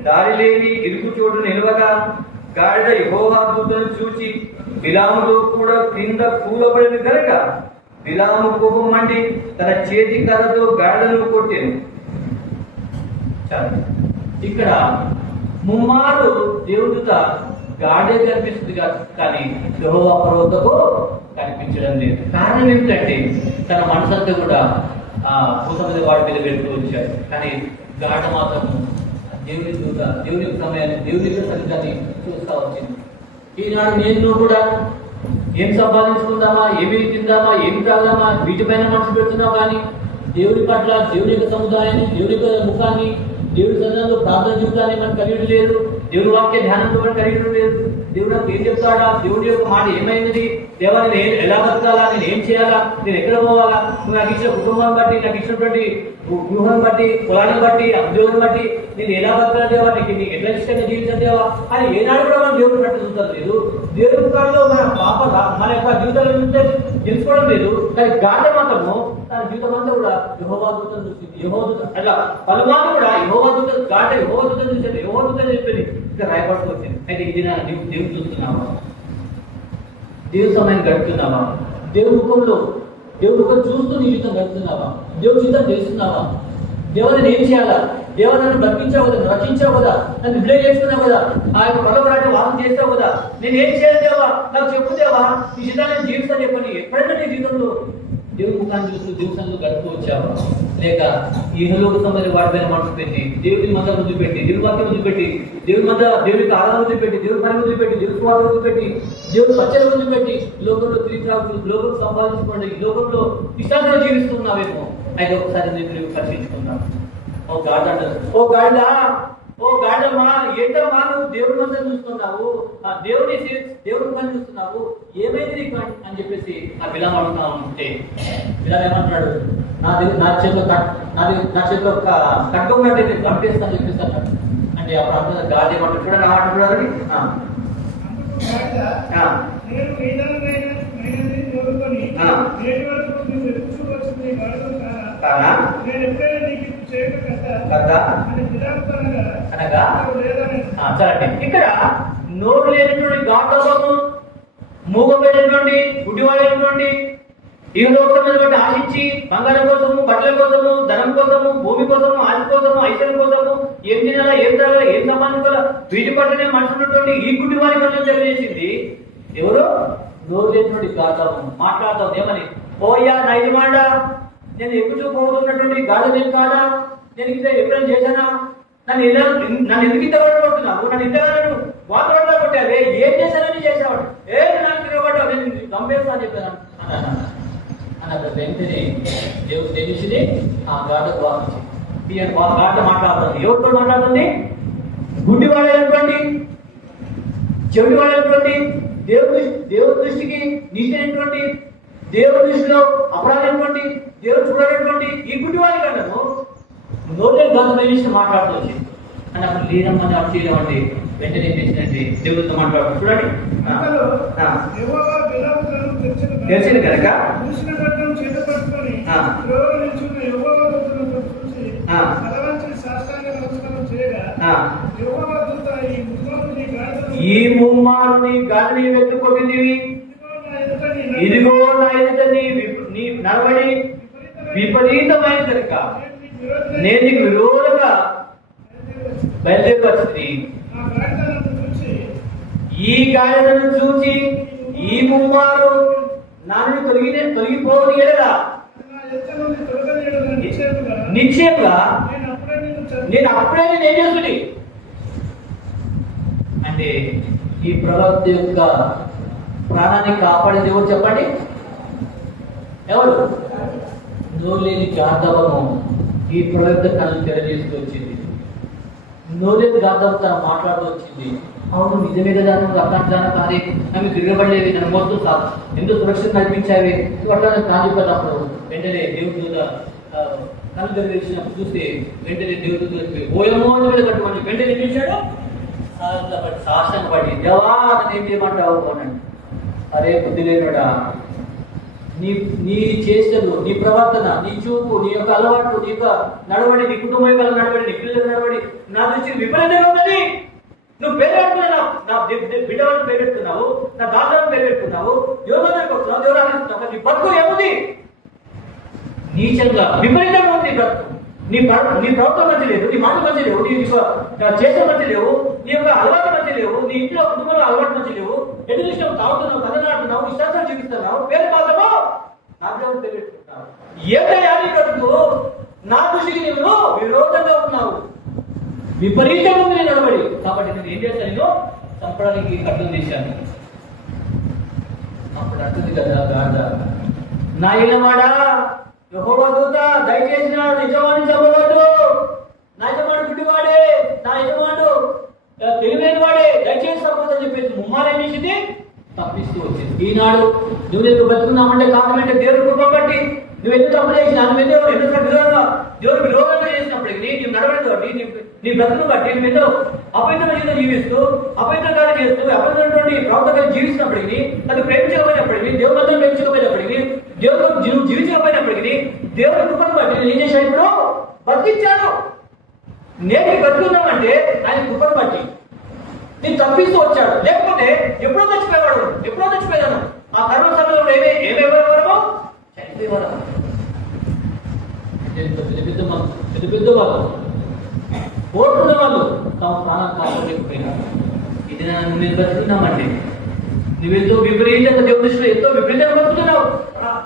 దారి లేని ఇరుకు చోటు నిలవగా గాడిద యెహోవా దూతను చూచి బిలాముతో కూడా క్రింద కూలబడిన గనక బిలాము కోపం మండి తన చేతి కర్రతో గాడిదను కొట్టెను. ఇక్కడ ముమ్మారు దేవుడిత గాడే కనిపిస్తుంది కానీ యెహోవా ప్రవక్తకు కనిపించడం లేదు. కారణం ఏమిటంటే తన మనసంతా కూడా భూత మీద వాడి మీద పెడుతూ వచ్చాడు. కానీ గాఢ మాత్రం దేవుని దూత దేవుని సమయాన్ని దేవుని సరిగ్గాన్ని చూస్తా వచ్చింది. ఈనాడు నేను కూడా ఏం సంపాదించుకుందామా, ఏమి తిందామా, ఏమి తాగుదామా, వీటిపైన మనసు పెడుతున్నావు. కానీ దేవుని పట్ల, దేవుని యొక్క సముదాయాన్ని, దేవుని యొక్క ముఖాన్ని, దేవుడి సన్నిధిలో ప్రార్థన జీవితాన్ని మనకు కలిగి లేదు. దేవుడి వాక్య ధ్యానంతో మనకు కలిగి లేదు. దేవుడు నాకు ఏం చెప్తాడా, దేవుడి యొక్క మాట ఏమైంది, దేవాన్ని నేను ఎలా బతకాలా, నేను ఏం చేయాలా, నేను ఎక్కడ పోవాలా, నువ్వు నాకు ఇచ్చిన కుటుంబాన్ని బట్టి, నాకు ఇచ్చినటువంటి గృహం బట్టి, కులాన్ని బట్టి, ఉద్యోగం బట్టి నేను ఎలా బతకాలి దేవా, నీకు ఎట్లా ఇష్టంగా జీవితం దేవా అని ఏనాడు కూడా మనం దేవుడు పట్టు చూద్దాం లేదు. దేవుడి కాలంలో మన యొక్క జీవితాలను తెలుసుకోవడం లేదు. కానీ గాఢ మాత్రము తన జీవితం అంతా కూడా యెహోవా దూతను చూసింది. అట్లా పలుమార్లు కూడా యెహోవా దూత గాఢ యెహోవా దూతను చూసేది, యెహోవా దూతను చెప్పింది. ఇంకా రాయబడుతూ వచ్చింది. అయితే ఇది నీవు దేవుడు చూస్తున్నావా, దేవుడి సమయాన్ని గడుపుతున్నావా, దేవుడి ముఖంలో దేవుడి ముఖం చూస్తూ నీ జీవితం గడుపుతున్నావా, దేవుడి జీవితం తెలుస్తున్నావా, దేవుని ఏం చేయాలా, దేవుడు నన్ను బతికించావు కదా, రక్షించావు కదా, నన్ను విడుదల చేసుకున్నావు కదా, ఆ యొక్క పలవరాన్ని వాదన చేస్తావు కదా, నేను ఏం చేయాలి దేవా, నాకు చెప్పు దేవా, నీ జీవితాన్ని జీవిస్తాను చెప్పని ఎప్పుడైనా నీ జీవితంలో దేవుడి ముఖాన్ని చూస్తూ జీవితంలో గడుపుతూ వచ్చావా, లేక ఈ లోక సంబంధించిన వాటిపైన మనసు పెట్టి దేవుడి మధ్య ముందు పెట్టి, దేవుడి వాక్యం ముందు పెట్టి, దేవుడి మధ్య దేవుడికి ఆరాధన ముందు పెట్టి, దేవుడి పని ముందు పెట్టి, దేవుడి స్వార్థ ముందు పెట్టి, దేవుడి పచ్చల ముందు పెట్టి లోకంలో తిరిగి లోకంలో సంపాదించుకోండి, ఈ లోకంలో ఇష్టాలను జీవిస్తున్నావేమో. అయితే ఒకసారి నేను పరిశీలించుకున్నాను. ఓ గాడిద అంటారు, ఓ గాడిదమ్మా ఏంటమ్మా నువ్వు దేవుడి మంది చూస్తున్నావు, ఆ దేవుడి పని చూస్తున్నావు, ఏమైంది నీకు అని చెప్పేసి ఆ బిలాం అడుగుతా ఉంటే బిలాం ఏమంటున్నాడు, నా చేతిలో ఖడ్గం కంటే నేను చంపేస్తాను చెప్పేసి అన్నాడు. అంటే అప్పుడు అంటున్న గాడిద ఏమంటాడు, చూడండి ఆ అంటున్నారని ఇక్కడ నోరు లేనటువంటి గాఢము, మూగమైనటువంటి గుడ్డివాడైనటువంటి ఈ లోకమైనటువంటి ఆశించి బంగారం కోసము, బట్టల కోసము, ధనం కోసము, భూమి కోసము, ఆశ కోసము, ఐశ్వర్యం కోసము, ఏం తినాలా, ఏం తాగాలా, ఏం సంపాదించాలా, వీటి పట్లనే మనసు ఉన్నటువంటి ఈ గుడ్డివాడి కన్నా తెలియజేసింది ఎవరు? నోరు లేనటువంటి గాఢము. మాట్లాడతాం ఏమని, ఓయ్యా నైజమాండ, నేను ఎక్కువ పోతున్నటువంటి గాఢ నేను కాదా, నేను ఇంత ఎప్పుడైనా చేశానా, నన్ను ఎందుకు ఇంత పడుతున్నావు, నన్ను ఇంతగా వాతావరణంలో కొట్టావే, ఏం చేశానని చేసేవాడు, నాకు తిరగబడ్డావు, నేను గంభీరత అని చెప్పాను అన్న వెంటనే దేవుడు తెలిసింది ఆ గాఢకు వాకించి గాఢ మాట్లాడుతుంది. ఎవరితో మాట్లాడుతుంది? గుడ్డివాడైనటువంటి, చెవిటివాడైనటువంటి, దేవుడి దృష్టికి నీచైనటువంటి, దేవుడి దృష్టిలో అపరాధమైనటువంటి, దేవుడు చూడనటువంటి ఈ గుడ్డివాడి కన్నాను నోటే గంధమైన విషయం మాట్లాడుతూ వచ్చింది అని అప్పుడు లీనమ్మని అప్పుడు చేయలేమండి. వెంటనే తెచ్చినట్టు దేవుడితో మాట్లాడుతూ చూడండి తెలిసింది కనుక ఆ. త్రోవ నిల్చున్న యెహోవా దూతను చూసి ఆ. తలవంచి సాష్టాంగ నమస్కారం చేయగా ఆ. యెహోవా దూత ఈ ముగ్గురుని గాడిదను ఈ ముమ్మారుని గాలిని వెతుకొనిదివి, ఇదిగో నా ఎదుట నీ ఇదిగో నా ఎదుట నీ నడవడి విపరీతమైన కనుక నేను నీకు విరోధంగా బయలుదేరి వచ్చింది. ఆ గాడిదను చూసి ఈ గాలిలను చూసి ఈ ముమ్మారు నాను తొలగిపోని ఎడలా నా ఎదుట నుండి తొలగనీయడం నిశ్చయంగా నేను అప్పుడే నిన్ను ఏం చేస్తుంది అంటే ఈ ప్రవక్త యొక్క ప్రాణాన్ని కాపాడేది ఎవరు చెప్పండి? ఎవరు? నోలేని గార్ధవము ఈ ప్రవక్త కళ్ళు తెరచేస్తూ వచ్చింది. నోలేని గార్ధవం తన మాట్లాడుతూ వచ్చింది. అవును, నిజమే కదా, నువ్వు అట్లాంటి కానీ ఆమె తిరగబడలేవి, నన్ను మొత్తం కాదు ఎందుకు సురక్షణ కల్పించావి, నువ్వు అట్లా కాజుకున్నప్పుడు వెంటనే దేవుడు కళ్ళు తెరవేసినప్పుడు చూస్తే వెంటనే దేవుడు ఓయమో అని కట్టుకోండి వెంటనే చూశాడు. సాష్టంగా పడి దేవా ఏం చేయమంటావు అనండి. అరే బుద్ధి లేనుడా, నీ చేష్టలు, నీ ప్రవర్తన, నీ చూపు, నీ యొక్క అలవాటు, నీ యొక్క నడవడి, నీ కుటుంబం యొక్క నడవడి, నీ పిల్లల నడవడి నా దృష్టి విపరీతంగా ఉన్నది. నువ్వు పేరెట్టుకున్నావు, నా బిడ్డలను పేరెట్టుకున్నావు, నా దాదాలను పేరెట్టుకున్నావు, దేవుడు కొడుతున్నావు, దేవుడు ఆలోచిస్తున్నావు. నీ బతుకు ఏముంది? నీచంగా విపరీతంగా ఉంది బ్రతుకు. నీ ప్రవర్తన మంచి లేదు, నీ మాట మంచి లేవు, నీ చేసే మంచి లేవు, నీ యొక్క అలవాటు మంచి లేవు, నీ ఇంట్లో కుటుంబంలో అలవాటు మంచి లేవు. ఎదురు ఇష్టం తాగుతున్నావు, కథనాడుతున్నావు, ఇష్టాలు చూపిస్తున్నావు, పేరు మాత్రము నా దేవుడు పెట్టుకుంటున్నావు. ఏదైనా నీ బ్రతుకు నా దృష్టికి నువ్వు విరోధంగా ఉన్నావు, విపరీతంగా ఉంది నీ నడవడి. కాబట్టి నేను ఏం చేశాను? నేను చంపడానికి కట్టులు తీశాను. అప్పుడు అంటుంది కదా గాథ, నా ఇళ్ళవాడా యెహోవా దూత దయచేసి నా యజమాని చంపవద్దు, నా యజమాని గుడ్డివాడే, నా యజమాను తెలివైన వాడే, దయచేసి చంపవద్దని చెప్పేసి ముమ్మారేం చేసింది? తప్పిస్తూ వచ్చింది. ఈనాడు నువ్వు ఎందుకు బతుకున్నామంటే కారణం అంటే దేవుడు కృప బట్టి నువ్వు ఎందుకు తప్పు చేసి దేవుడు విరోధంగా చేసినప్పటికీ నీ నడవడితో నీ బ్రతుకును బట్టి నువ్వు ఎందుకు అపవిత్రమైన జీవితం జీవిస్తూ అపవిత్రకాలు చేస్తూ అపవిత్రమైనటువంటి ప్రవర్తనలు జీవిస్తున్నప్పటికీ, అది ప్రేమించకపోయినప్పటికీ, దేవుడు మాత్రం ప్రేమించకపోయినప్పటికీ, దేవుడు జీవించకపోయినప్పటికీ దేవుడి కృపను బట్టి నేను ఏం చేశాను? ఇప్పుడు బతికించాను. నేను బతుకున్నామంటే ఆయన కృపను బట్టి నేను తప్పిస్తూ వచ్చాడు. లేకపోతే ఎప్పుడో చచ్చిపోయేవాడు, ఎప్పుడో చచ్చిపోయాను. ఆ కర్మ సమయంలో ఏమేవారమో చనిపోయేవారు. పెద్ద పెద్ద వాళ్ళు ఓటున్న వాళ్ళు తమ ప్రాణాలు కాపాడలేకపోయినారు. ఇది నేను బతుకున్నామంటే నువ్వెంతో విపరీతంగా దేవుడి దృష్టిలో ఎంతో విపరీతంగా బతుకుతున్నావు.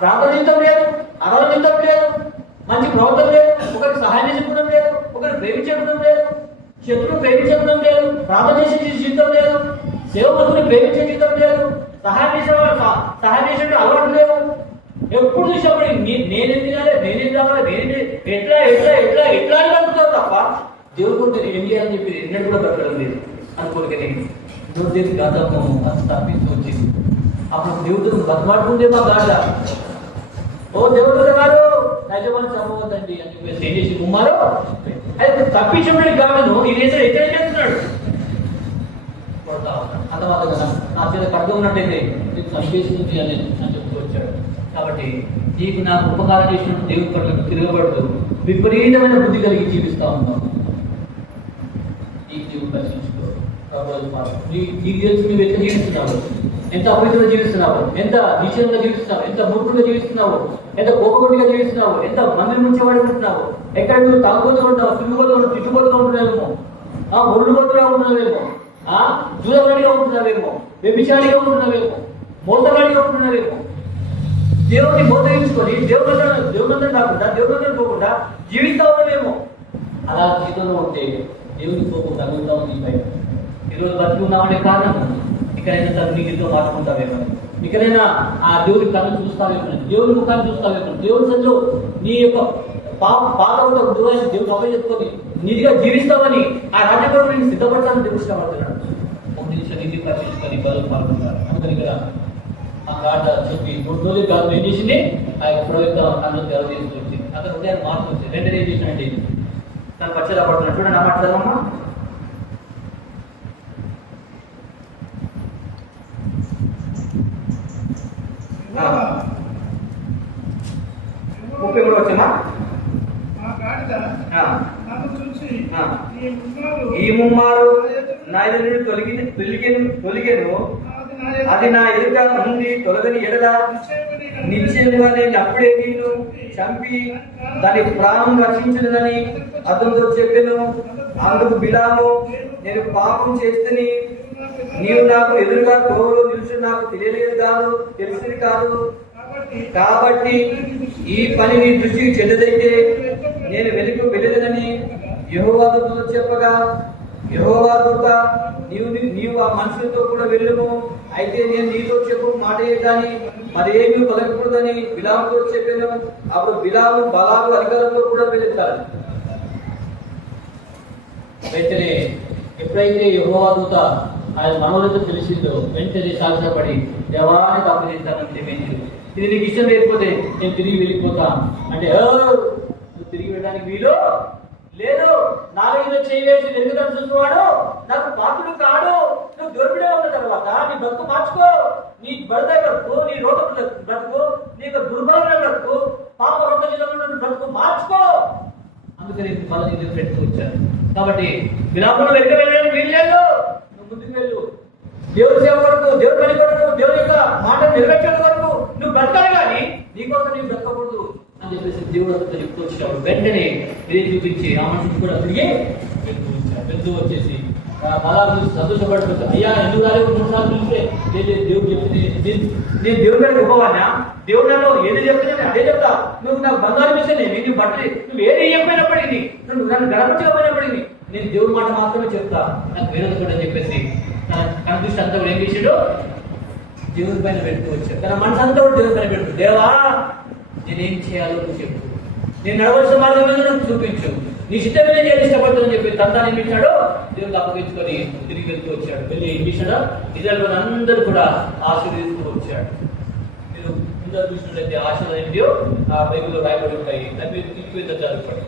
ప్రార్థనించడం లేదు, ఆరాధించడం లేదు, మంచి ప్రవర్తన లేదు, ఒకరికి సహాయం చేసుకోవడం లేదు, ఒకరికి ప్రేమించడం లేదు, శత్రువుని ప్రేమించడం లేదు, ప్రార్థన చేసే జీవితం లేదు, సేవకుని ప్రేమించే జీవితం లేదు, సహాయం చేసే అలవాటు లేవు. ఎప్పుడు చూసినప్పుడు నేనేం తినాలి, నేనేం రావాలి, ఎట్లా ఎట్లా ఎట్లా ఎట్లా అని అనుకుంటావు తప్ప దేవుడు కొంటే ఏం చేయాలని చెప్పి ఎన్నడూ కూడా బతకడం లేదు అనుకోని దేవుడి గాథము అంత తప్పిస్తూ వచ్చింది. అప్పుడు దేవుడు బతమాడుకుంటే మా గాథ, ఓ దేవుడు గారు యజమాని చంపవద్దండి అని చెప్పేసి ఏం చేసి ముమ్మారో అయితే తప్పించబడి గాథను ఈ దేశంలో హెచ్చరిక చేస్తున్నాడు. అంతమాట కదా నా చేత కడుపు ఉన్నట్టయితే నీకు చంపేస్తుంది అని చెప్తూ వచ్చాడు. కాబట్టి నీకు నాకు ఉపకారం చేసిన దేవుడి పట్ల తిరగబడుతూ విపరీతమైన బుద్ధి కలిగి జీవిస్తూ ఉన్నావు. నీకు నీవు పరిశీలించుకో. నీకు తెలిసి నువ్వు ఎంత జీవిస్తున్నావు, ఎంత అపవిత్రంగా జీవిస్తున్నావు, ఎంత నీచంగా జీవిస్తున్నావు, ఎంత మూర్ఖంగా జీవిస్తున్నావు, ఎంత కోపకొడిగా జీవిస్తున్నావు, ఎంత మందిని నుంచి ఉంటున్నావు, ఎక్కడ నువ్వు తాగుబోతూ ఉంటావు, తిరుగుబోతూ ఉంటావు, తిట్టుబోతూ ఉంటున్నావేమో, మురుడుబోతుగా ఉంటున్నావేమో, దూరవాడిగా ఉంటున్నావేమో, వ్యభిచారిగా ఉంటున్నావేమో, మోసగాడిగా ఉంటున్నావేమో. దేవుడిని మోసగించుకొని దేవుడంతా కాకుండా దేవుడంతా పోకుండా జీవిస్తా ఉన్నావేమో. అలా జీవితంలో ఉంటే దేవుని కోపం తగ్గుతా ఉంది పైన. ఈరోజు బతుకున్నామనే కారణం ఇక్కడైనా తగ్గితో మార్చుకుంటావేమో, ఇక్కడైనా ఆ దేవుడి కళ్ళు చూస్తావేమో, దేవుడి ముఖాన్ని చూస్తావేమో, దేవుడి సందులో నీ యొక్క పాత దూరాన్ని దేవుడు అభయ చెప్పుకొని నీతిగా జీవిస్తామని ఆ రాజ్యపరుడు నేను సిద్ధపడతానని దేవుడు ఇష్టపడుతున్నాడు. ఒక నిమిషం నీతి పరిశీలించుకొని బదులు పాల్గొన్నారు. అందుకని ఇక్కడ ఆ గాఢ చెప్పి 3 రోజులు గాథ ఏం చేసింది? ఆ యొక్క ప్రవక్త అందులో తెర చేస్తూ వచ్చింది. అతను హృదయాన్ని మార్పు వచ్చింది. వెంటనే ఏం చేసినట్టు తను పశ్చాత్తాపడుతున్నాడు. చూడండి నా మాట చదవమ్మా. 31 వచ్చమా? ఆ గాడిద ఆ. నన్ను చూసి ఆ. ఈ ఈ ముమ్మారు నా ఎదురు నుండి తొలగెను అది నా ఎదుట నుండి తొలగని ఎడల నిశ్చయముగా నేను అప్పుడే నిన్ను చంపి దాని ప్రాణం రక్షించలేదని అతనితో చెప్పాను. అందుకు బిలాము, నేను పాపం చేస్తేని నీవు నాకు ఎదురుగా తోడు నిలిచి నాకు తెలిసింది కాదు. కాబట్టి ఈ పని నీ దృష్టికి చెడ్డదైతే నేను వెనుక వెళ్ళలేదని యెహోవా దూతతో చెప్పగా, యెహోవా దూత, నీవు ఆ మనుషులతో కూడా వెళ్ళుము, అయితే నేను నీతో చెప్పు మాటే కానీ మరేమీ పలకకూడదని బిలాముతో చెప్పాను. అప్పుడు బిలాము బలాలు అధికారంలో కూడా వెళ్తారు. వెంటనే ఎప్పుడైతే యెహోవా దూత ఆయన మనోరంతో తెలిసిందో వెంటనే సాక్షపడి దేవానికి అప్పగించాలని చెప్పేసి, ఇది నీకు ఇష్టం లేకపోతే నేను తిరిగి వెళ్ళిపోతా అంటే, నువ్వు తిరిగి వెళ్ళడానికి వీలు లేదు, నాలుగు మీద చేయవేసి వెనుకదాన్ని చూసుకున్నాడు నాకు పాత్రుడు కాడు. నువ్వు దొరికిడే ఉన్న తర్వాత నీ బ్రతుకు మార్చుకో, నీ బడద బ్రతుకు, నీ రోత బ్రతుకు, నీకు దుర్బలమైన బ్రతుకు, పాప రోత బ్రతుకు మార్చుకో. అందుకని మళ్ళీ నిన్ను పెట్టుకు వచ్చాను. కాబట్టి విలాపంలో వెనుక వెళ్ళడానికి వీలు లేదు, నువ్వు ముందుకు వెళ్ళు. దేవుడి సేవ కొరకు, దేవుడి పని కొరకు, దేవుడి యొక్క మాట నెరవేర్చడం కొరకు నువ్వు బ్రతకాలి, కానీ నీకోసం నీవు బ్రతకకూడదు అని చెప్పేసి దేవుడు అంతా చెప్తూ వచ్చినప్పుడు వెంటనే ఇది చూపించి ఆ మనిషికి కూడా తిరిగి వెళ్తూ వచ్చేసి బలాలు చూసి సంతోషపడుతుంది. అయ్యా ఎందుకు రాలేదు 3 సార్లు చూస్తే దేవుడు చెప్తే నేను దేవుడి గారికి ఇవ్వవానా? దేవుడు నన్ను ఏది చెప్తున్నా అదే చెప్తా. నువ్వు నాకు బంగారం ఇస్తే నేను బట్టి నువ్వు ఏది ఇవ్వకపోయినప్పటికీ, నువ్వు నన్ను గణపతిపోయినప్పటికీ నేను దేవుడి మాట మాత్రమే చెప్తా, నాకు వేరే కూడా చెప్పేసి తన దృష్టి అంతా కూడా ఏం చేసాడు, దేవుడి పైన పెడుతూ వచ్చాడు. తన మనసు అంతా కూడా దేవుడి పైన పెడుతూ, దేవా నేనేం చేయాలో నువ్వు చెప్పు, నేను నడవలసిన మార్గం మీద నువ్వు చూపించు, నీ చిత్తమే నేను ఇష్టపడుతుందని చెప్పి తంతాన్ని ఇచ్చాడు. దేవుడికి అప్పగించుకొని తిరిగి వెళ్తూ వచ్చాడు. వెళ్ళి ఏం చేశాడు, ఇజ్రాయేల్ అందరూ కూడా ఆశీర్వదిస్తూ వచ్చాడు. మీరు ఇందులో చూసినట్లయితే ఆశీర్వాదం ఏంటో ఆ బైబిల్లో రాయబడి ఉంటాయి. దాని మీద తిరిగి చదువుకోండి.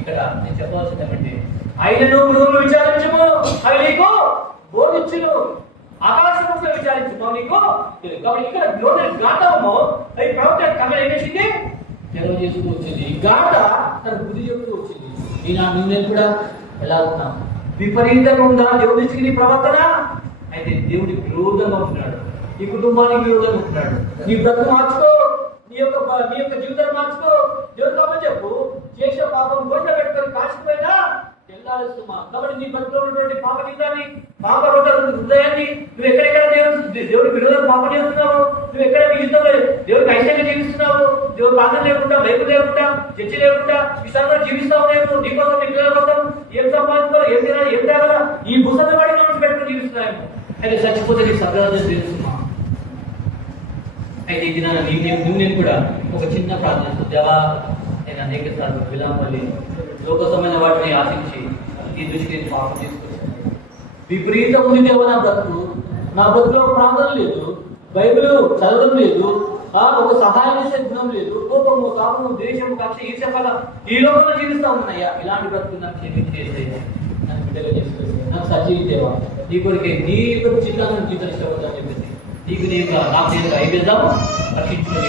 ఇక్కడ నేను చెప్పాల్సింది ఏమంటే, ఆయనను మృగములు విచారించము, అవి నీకు బోధించును, ఆకాశంలో విచారించము నీకు. కాబట్టి ఇక్కడ గాతము అవి ప్రవక్త కమల ఏం చేసింది, నెరవ చేసుకుంటూ వచ్చింది. గాథ తన బుద్ధి చెప్తూ వచ్చింది. ఈనాడు నేను కూడా ఎలా ఉన్నాను, విపరీతంగా ఉందా దేవుడి దృష్టికి నీ ప్రవర్తన? అయితే దేవుడికి విరోధంగా ఉంటున్నాడు, ఈ కుటుంబానికి విరోధంగా ఉంటున్నాడు. నీ బ్రతుకు మార్చుకో, నీ యొక్క జీవితాన్ని మార్చుకో. దేవుడు కాబట్టి చెప్పు, చేసే పాపం గొడ్డ పెట్టుకొని కాసిపోయినా తెల్లారుస్తుమా. కాబట్టి నీ బ్రతుకులో ఉన్నటువంటి పాప జీవితాన్ని, పాప రోడ్డు హృదయాన్ని నువ్వు ఎక్కడెక్కడ దేవుడికి విరోధం పాపం చేస్తున్నావు, నువ్వు ఎక్కడ నీ జీవితంలో దేవుడికి ఐశ్వర్యంగా జీవిస్తున్నావు, దేవుడికి ఆనందం లేకుండా, వైపు లేకుండా, చర్చ లేకుండా విశ్రాంతిగా జీవిస్తావు. లేదు నీకోసం, నీ పిల్లల కోసం ఏం సంపాదించుకోవాలి, ఏం తినాలి, ఏం తాగాల, ఈ భూసంగా వాడి మనం పెట్టుకుని జీవిస్తున్నాము. అయితే చచ్చిపోతే నీ సబ్రాజం తెలుస్తుమా. అయితే ఇది నేను కూడా ఒక చిన్న ప్రార్థన, దేవా నేను అనేక సార్లు విలాంపల్లి లోకసమైన వాటిని ఆశించి ఈ దృష్టిని పాపం తీసుకొచ్చాను. విపరీతం ఉంది దేవ నా బ్రతుకులో ప్రార్థన లేదు, బైబిల్ చదవడం లేదు, ఒక సహాయం చేసే గుణం లేదు, కోపము, కాపము, ద్వేషము, కక్ష, ఈర్ష్య ఈ లోకంలో జీవిస్తా ఉన్నాయా. ఇలాంటి బ్రతుకు నాకు క్షమించేసి నన్ను బిడ్డగా చేసుకొచ్చి నాకు సజీవితేవా నీ కొరికే నీ యొక్క చిత్తాలను జీవితం ఇష్టపడతాను చెప్పేసి నీకు నాకు నేను అయిపోదాము రక్షించుకుని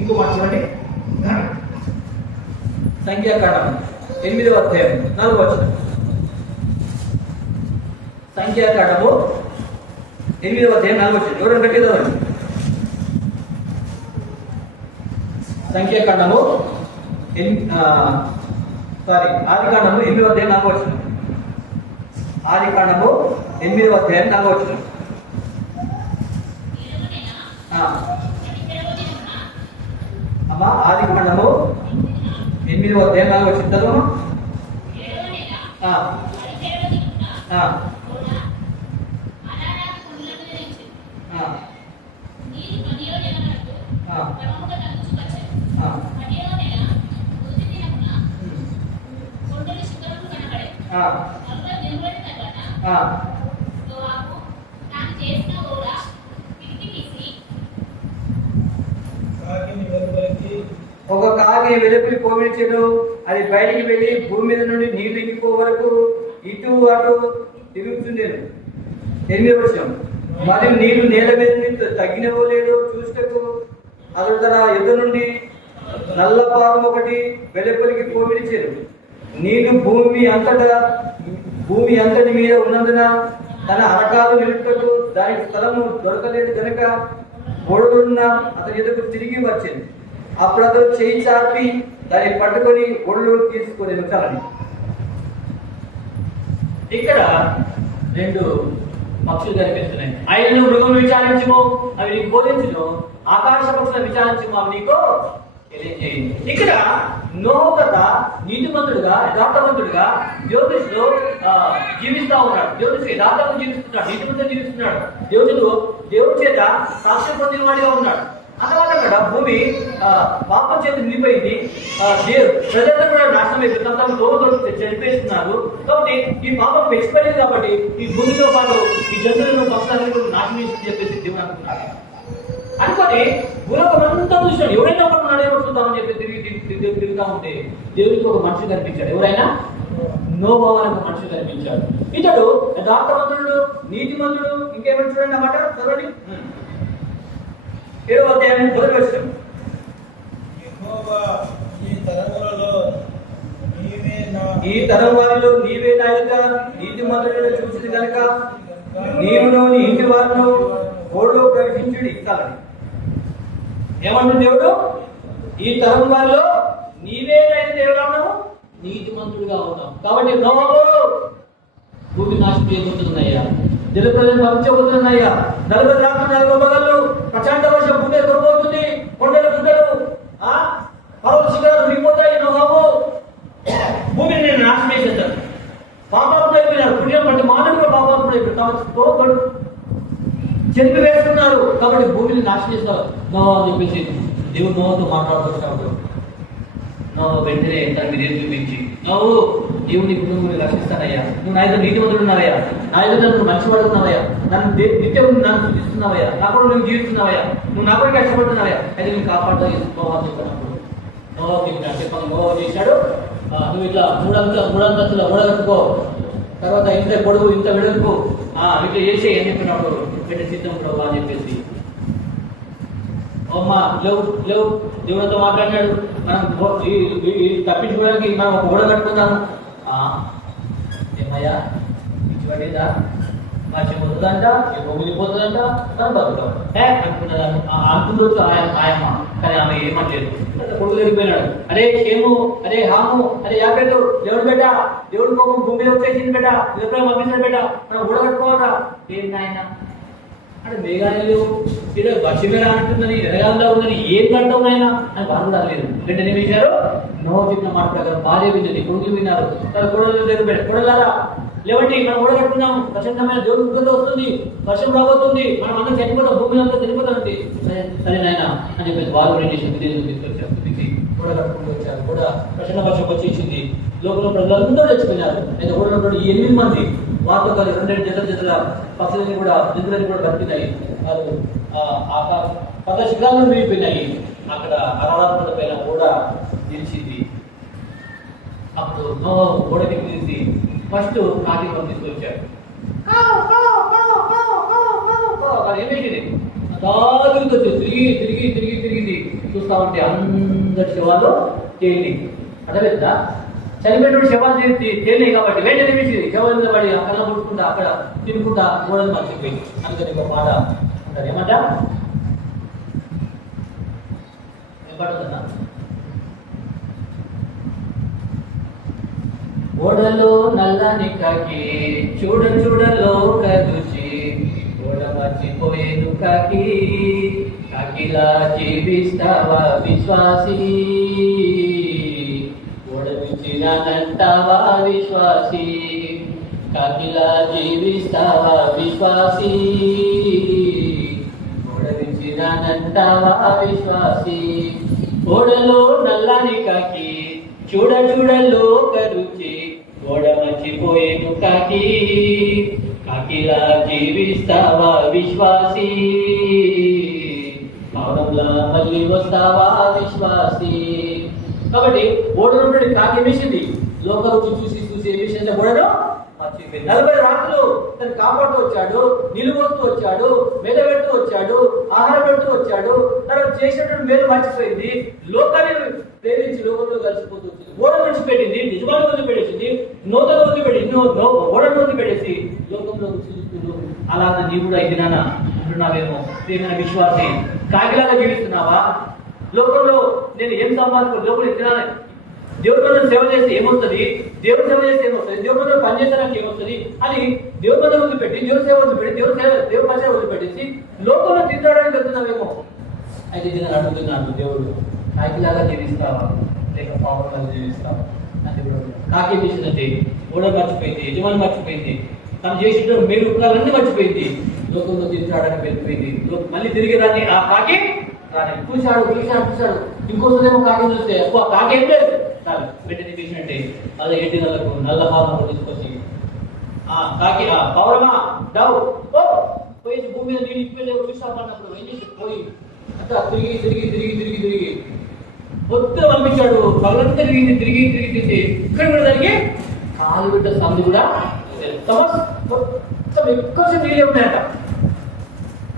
ఇంకో మాట చూడండి, సంఖ్యాకాండం 8వ అధ్యాయం 4వ వచనం. సంఖ్యాకాండము 8వ అధ్యాయం 4వ వచనం. ఎవరైనా కట్టేదామండి. సంఖ్యాకాండము ఆదికాండము 8వ అధ్యాయం 4వ వచనం. ఆదికాండము 8వ అధ్యాయం 4వ వచనం. అమ్మా ఆదికాండము 8వ అధ్యాయం 4వ వచనం చదవమ్మా. ఒక కాకి వెలుపలి పోవించెను, అది బయటికి వెళ్ళి భూమి మీద నుండి నీళ్లు ఇంకిపో వరకు ఇటు అటు తిరుగుతుండేను. 8వ వచనం. మరియు నీళ్లు నేల మీద తగ్గినవో లేదో చూసుటకు అతడు తన యుద్ధ నుండి నల్ల పాము ఒకటి వెలుపలికి పోవిడిచారు. నీళ్లు భూమి అంతటి మీద ఉన్నందున తన అరకాలు నిలుపుటకు దానికి స్థలము దొరకలేదు కనుక ఓడలున్న అతని ఎదుగు తిరిగి వచ్చింది. అప్పుడు అతను చేయి చాపి దాన్ని పట్టుకొని ఒళ్ళు తీసుకొని చాలని. ఇక్కడ రెండు పక్షులు కనిపిస్తున్నాయి. ఆయన మృగం విచారించము, అవి నీకు బోధించును. ఆకాశ పక్షులను విచారించము, అవి నీకు తెలియజేయండి. ఇక్కడ నోహు కథ నీతిమంతుడుగా యథార్థవంతుడుగా జ్యోతిష్లో జీవిస్తా ఉన్నాడు. జ్యోతిష్ యథార్థంగా జీవిస్తున్నాడు, నీతిమంతుడు జీవిస్తున్నాడు. దేవుడి చేత సాక్ష్యం పొందిన వాడిగా ఉన్నాడు. అందువల్ల కూడా భూమి పాపం చేతి నిలిపోయింది. ప్రజలంతా కూడా నాశనం అయిపోయి తమ తోడు చనిపేస్తున్నారు. కాబట్టి ఈ పాపం పెంచిపోయింది కాబట్టి ఈ భూమితో పాటు ఈ జంతువులను పక్షులను కూడా నాశనం చేసి చెప్పేసి దేవుడు అనుకున్నాడు. అనుకొని భూలోకం అంతా చూసినాడు. ఎవరైనా ఒకటి నాడేమో చూద్దామని చెప్పి తిరుగుతా ఉంటే దేవుడికి ఒక మనిషి కనిపించాడు. ఎవరైనా నోవహు అనే ఒక మనిషి కనిపించాడు. ఇతడు యథార్థవంతుడు, నీతిమంతుడు. ఇంకేమైనా చూడండి అన్నమాట. చదవండి 7వ అధ్యాయం 1వ వచనం. యెహోవా ఈ తరం వారిలో నీవే నా యొక్క నీతిమంతుడని చూసింది కనుక నీవును నీ ఇంటి వారిను ఓడలో ప్రవేశించుడి. చాలని ఏమంటుంది దేవుడు? ఈ తరం వారిలో నీవే నైనా దేవుడు అన్నావు, నీతిమంతుడుగా ఉన్నాం. కాబట్టి నోహు భూమి నాశనం చేయబోతున్నాయ్యా, జలప్రలయం పంపించబోతున్నాయ్యా, 40 రాత్రులు 40 పగళ్ళు ప్రచండ వర్షం భూమి కొనబోతుంది. కొండలు గుడ్డలు పర్వత శిఖరాలు విడిపోతాయి. నోహు భూమిని నేను నాశనం చేసేస్తాను. పాపాత్ముడు అయిపోయినారు. పుణ్యం అంటే మానవుడు పాపాత్ముడు అయిపోయి చెరిపి వేస్తున్నారు. కాబట్టి భూమిని నాశనం చేస్తారు నోహు అని చెప్పేసి దేవుడు నోహుతో మాట్లాడుతున్నప్పుడు నోహు వెంటనే తన మీద చూపించి, నోహు దేవుని నువ్వు రక్షిస్తానయ్యా, నువ్వు నా యొక్క నీతిమంతుడు ఉన్నావయ్యా, నా యొక్క నువ్వు మంచివాడుతున్నావయ్యా, నన్ను నిత్యం నన్ను సూచిస్తున్నావయ్యా, నా కూడా నువ్వు జీవిస్తున్నావయ్యా, నువ్వు నా కూడా కష్టపడుతున్నావయ్యా, అయితే నేను కాపాడుతా నోహు చెప్పినప్పుడు నోహు చెప్పాను. నోహు చేశాడు, నువ్వు ఇట్లా మూడంతస్తుల ఓడగట్టుకో, తర్వాత ఇంత పొడుగు ఇంత వెడల్పు ఇట్లా చేసే అని చెప్పినప్పుడు బిడ్డ సిద్ధం ప్రభు అని చెప్పేసి అమ్మ లేవు దేవుడితో మాట్లాడినాడు. మనం తప్పించుకోవడానికి మనం ఒక ఓడ కట్టుకుందాము. ఏమయ్యా పిచ్చిపడేదా, వర్షం పోతుందంట, భూమిని పోతుందంట, మనం బతుకుతాం అనుకున్నదాన్ని అనుకుంటూ ఆయమ్మ. కానీ ఆమె ఏమనలేదు. కొడుకు జరిగిపోయినాడు. అరే క్షేము, అరే హాము, అరే యాపెట్టు, దేవుడు బిడ్డ, దేవుడి కోపం భూమి మీద వచ్చేసింది బిడ్డ, ఎప్పుడైనా పంపించాడు బిడ్డ, మనం ఓడ కట్టుకోవాలా. ఏంటి ఆయన అంటే మేఘాలు వర్షం మీద అంటుందని, ఎరగాల్లో ఉందని ఏం కంటావు ఆయన అని బాధపడలేదు. వెంటనే వేశారు. నోహు చెప్పిన మాట ప్రకారం భార్య విన్నది, కొడుకులు విన్నారు. తన కొడలు జరిపాడు. కొడలారా లేవండి, మనం ఓడ కట్టుకున్నాం, ప్రశాంతమైన దేవుడి ఉగ్రత వస్తుంది, వర్షం రాబోతుంది, మనం అందరం చనిపోతాం, భూమి అంతా చనిపోతామండి. సరే నాయన అని చెప్పేసి వాళ్ళు ఏం చేసి తీసుకొచ్చారు. ఓడ కట్టుకుంటూ వచ్చారు. కూడా ప్రశాంత వర్షం వచ్చేసింది. లోపల ప్రజలందరూ తెచ్చుకున్నారు. అయితే ఓడలో 8 మంది వాటితో కలిసి 2 జతల పక్షులని కూడా జంతువులని కూడా బతికినాయి. వాళ్ళు పద శిఖరాలను మిగిలిపోయినాయి. అక్కడ అరాధన పైన ఓడ నిలిచింది. అప్పుడు నోహు ఓడకి తీసి ఫస్ట్ కాకి తీసుకొచ్చాడు. ఏమైంది? తిరిగి చూస్తా ఉంటే అందరి శవాలు తేలి అడగద్దా, చనిపోయినప్పుడు శవాలు తేలినాయి కాబట్టి వెంటనే వేసింది. శవాల పడి అక్కడ పుట్టుకుంటా అక్కడ తినుకుంటా ఓడలు మర్చిపోయింది. అందుకని ఒక మాట అంటారు, ఏమంటా ఏమంటుందన్నా, ఓడలో నల్లని కాకి చూడలో కదుచి ఓడ మర్చిపోయేను కాకి, కాకిలా జీవిస్తావా విశ్వాసీ, ఓడ విచ్చినంటావా విశ్వాసీ, కాకిలా జీవిస్తావా విశ్వాసీ, ఓడ విచ్చినంటావా విశ్వాసీ. ఓడలో నల్లని కాకి చూడలో కరుచి ఓడ మర్చిపోయేను కాకి, కాకిలా జీవిస్తావా విశ్వాసీ, పవనంలా మళ్ళీ వస్తావా విశ్వాసీ. కాబట్టి ఓడలో నుండి కాకి వేసింది. లోక రుచి చూసి ఏం చేసింది? ఓడను మర్చిపోయింది. 40 రాత్రులు తను కాపాడుతూ వచ్చాడు, నిలువస్తూ వచ్చాడు, మెదపెడుతూ వచ్చాడు, ఆహారం పెడుతూ వచ్చాడు, తనకు చేసినటువంటి మేలు మర్చిపోయింది. లోకాన్ని ప్రేమించి లోకంలో కలిసిపోతూ వచ్చింది. ఓడను విడిచిపెట్టింది, నిజమాన్ని వదిలిపెట్టేసింది, నూతన వదిలిపెట్టి ఓడను వదిలిపెట్టేసి లోకంలో చూస్తూ అలాగా నీ కూడా ఇది నాన్న అంటున్నావేమో. ప్రియమైన విశ్వాసి, కాకిలాగా జీవిస్తున్నావా? లోకంలో నేను ఏం సంపాదించుకో, లోకంలో ఎదిగినా దేవుడి మందిరం సేవ చేస్తే ఏమొస్తుంది, దేవుడి సేవ చేస్తే ఏమొస్తుంది, దేవుడి మందిరం పనిచేయడానికి ఏమొస్తుంది అని దేవుడి మందిరం వదిలిపెట్టి దేవుడి సేవ వదిలిపెట్టి దేవుడి పని వదిలిపెట్టేసి లోకంలో తిరగడానికి వెళ్తున్నావేమో. అయితే నేను అడుగుతున్నాను, దేవుడు కాకిలాగా జీవిస్తావా లేక పావులాగా జీవిస్తావా? అంటే కాకి ఏం చేసిందంటే ఓడ మర్చిపోయింది, యజమాని మర్చిపోయింది, తను చేసిన మేలు ఉపకారాలన్నీ మర్చిపోయింది, లోకంలో తిరగడానికి వెళ్ళిపోయింది. మళ్ళీ తిరిగి రాని ఆ కాకి రాని చూశాడు. ఇంకోసారేమో కాకి చూస్తే కాకి ఏం లేదు చాలు వెంటనే తీసినట్టే అలా 8 నెలలకు నల్ల పాము తీసుకొచ్చి ఆ కాకి ఆ పౌరమా డౌ పోయి భూమి మీద నీళ్ళు ఇప్పిలేవు చూసామన్నప్పుడు ఏం చేసి పోయి అంతా తిరిగి మొత్తం పంపించాడు. పగలంతా తిరిగి ఇక్కడ కూడా జరిగి కాలు బిడ్డ సంధి కూడా మొత్తం ఎక్కువసేపు నీళ్ళే ఉన్నాయట.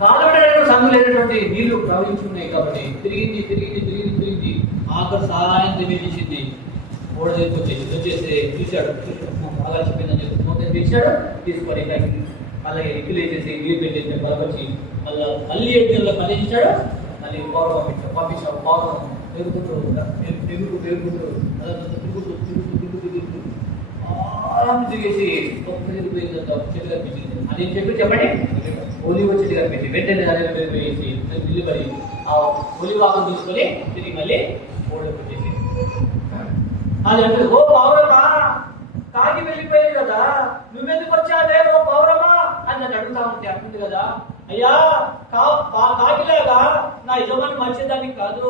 కాలు బిడ్డ సంధి లేనటువంటి నీళ్లు ప్రవహించి ఉన్నాయి కాబట్టి తిరిగింది ఆఖరి సాయంత్రం ఏమిచ్చింది. ఓడ వచ్చేసి చూశాడు బాగా చెప్పిందని చెప్పి మొత్తం తెచ్చాడు. తీసుకొని అలాగే ఎక్కిలు వేసేసి నీళ్ళు పెట్టేసి బలపరిచి మళ్ళీ 7 నెలలు మళ్ళీ ఇచ్చాడు. మళ్ళీ పౌరం పంపించాడు. పౌరం పెరుగుతూ తిరిగేసి చెట్టు కనిపించింది. అది చెట్టు చెప్పండి, ఒలివ చెట్టు కనిపించింది. వెంటనే అదే వేసి నిలబడి ఆ ఒలివాకం తీసుకొని తిరిగి మళ్ళీ ఓడకు వచ్చేసి అది అంటే ఓ పౌరమా తాగి వెళ్ళిపోయింది కదా, నువ్వెందుకు వచ్చావే ఓ పౌరమా అని నన్ను అడుగుతా ఉంటే అంటుంది కదా, అయ్యా కాకిలాగా నా యజమాని మంచిదానికి కాదు,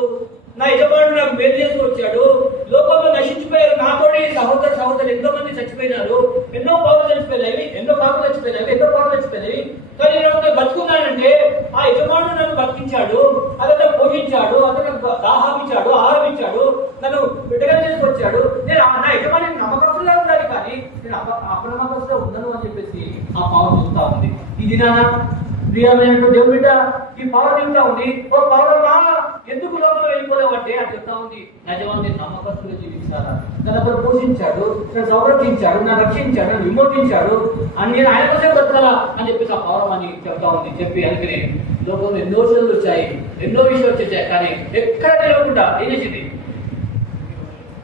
నా యజమానుడు నాకు మేలు చేసి వచ్చాడు. లోకంలో నశించిపోయారు నాతోటి సహోదరు ఎంతో మంది చచ్చిపోయినారు, ఎన్నో పౌరులు చచ్చిపోయినవి, ఎన్నో కాకులు చచ్చిపోయినవి, ఎన్నో పౌరులు చచ్చిపోయినవి. కానీ నేను బతుకున్నానంటే ఆ యజమానుడు నన్ను బతికించాడు, అతను పోషించాడు, అతను దాహం ఇచ్చాడు, ఆహారం ఇచ్చాడు, నన్ను బిడ్డగా చేసుకొచ్చాడు. నేను నా యజమాని నమ్మకస్తుగా ఉండాలి కానీ నేను అపనమ్మకస్తుగా ఉన్నాను అని చెప్పేసి ఆ పౌరు చూస్తా ఉంది. ఇది నాన్న ప్రియమైనటువంటి దేవుని బిడ్డ ఈ పౌరు చెప్తా ఉంది, ఓ పౌరమా ఎందుకు లోకంలో వెళ్ళిపోలేవంటే అని చెప్తా ఉంది. యజమాని నమ్మకస్తుగా జీవించాలా, నన్ను పోషించాడు, నన్ను సంరక్షించాడు, నన్ను రక్షించాడు, నన్ను విమోచించాడు అని నేను ఆయన కోసం బ్రతకాలా అని చెప్పేసి ఆ పౌరం అని చెప్తా ఉంది. చెప్పి అందుకనే లోకంలో ఎన్నో శోధనలు వచ్చాయి, ఎన్నో విషయాలు వచ్చాయి, కానీ ఎక్కడ తెలియకుండా ఏం చేసింది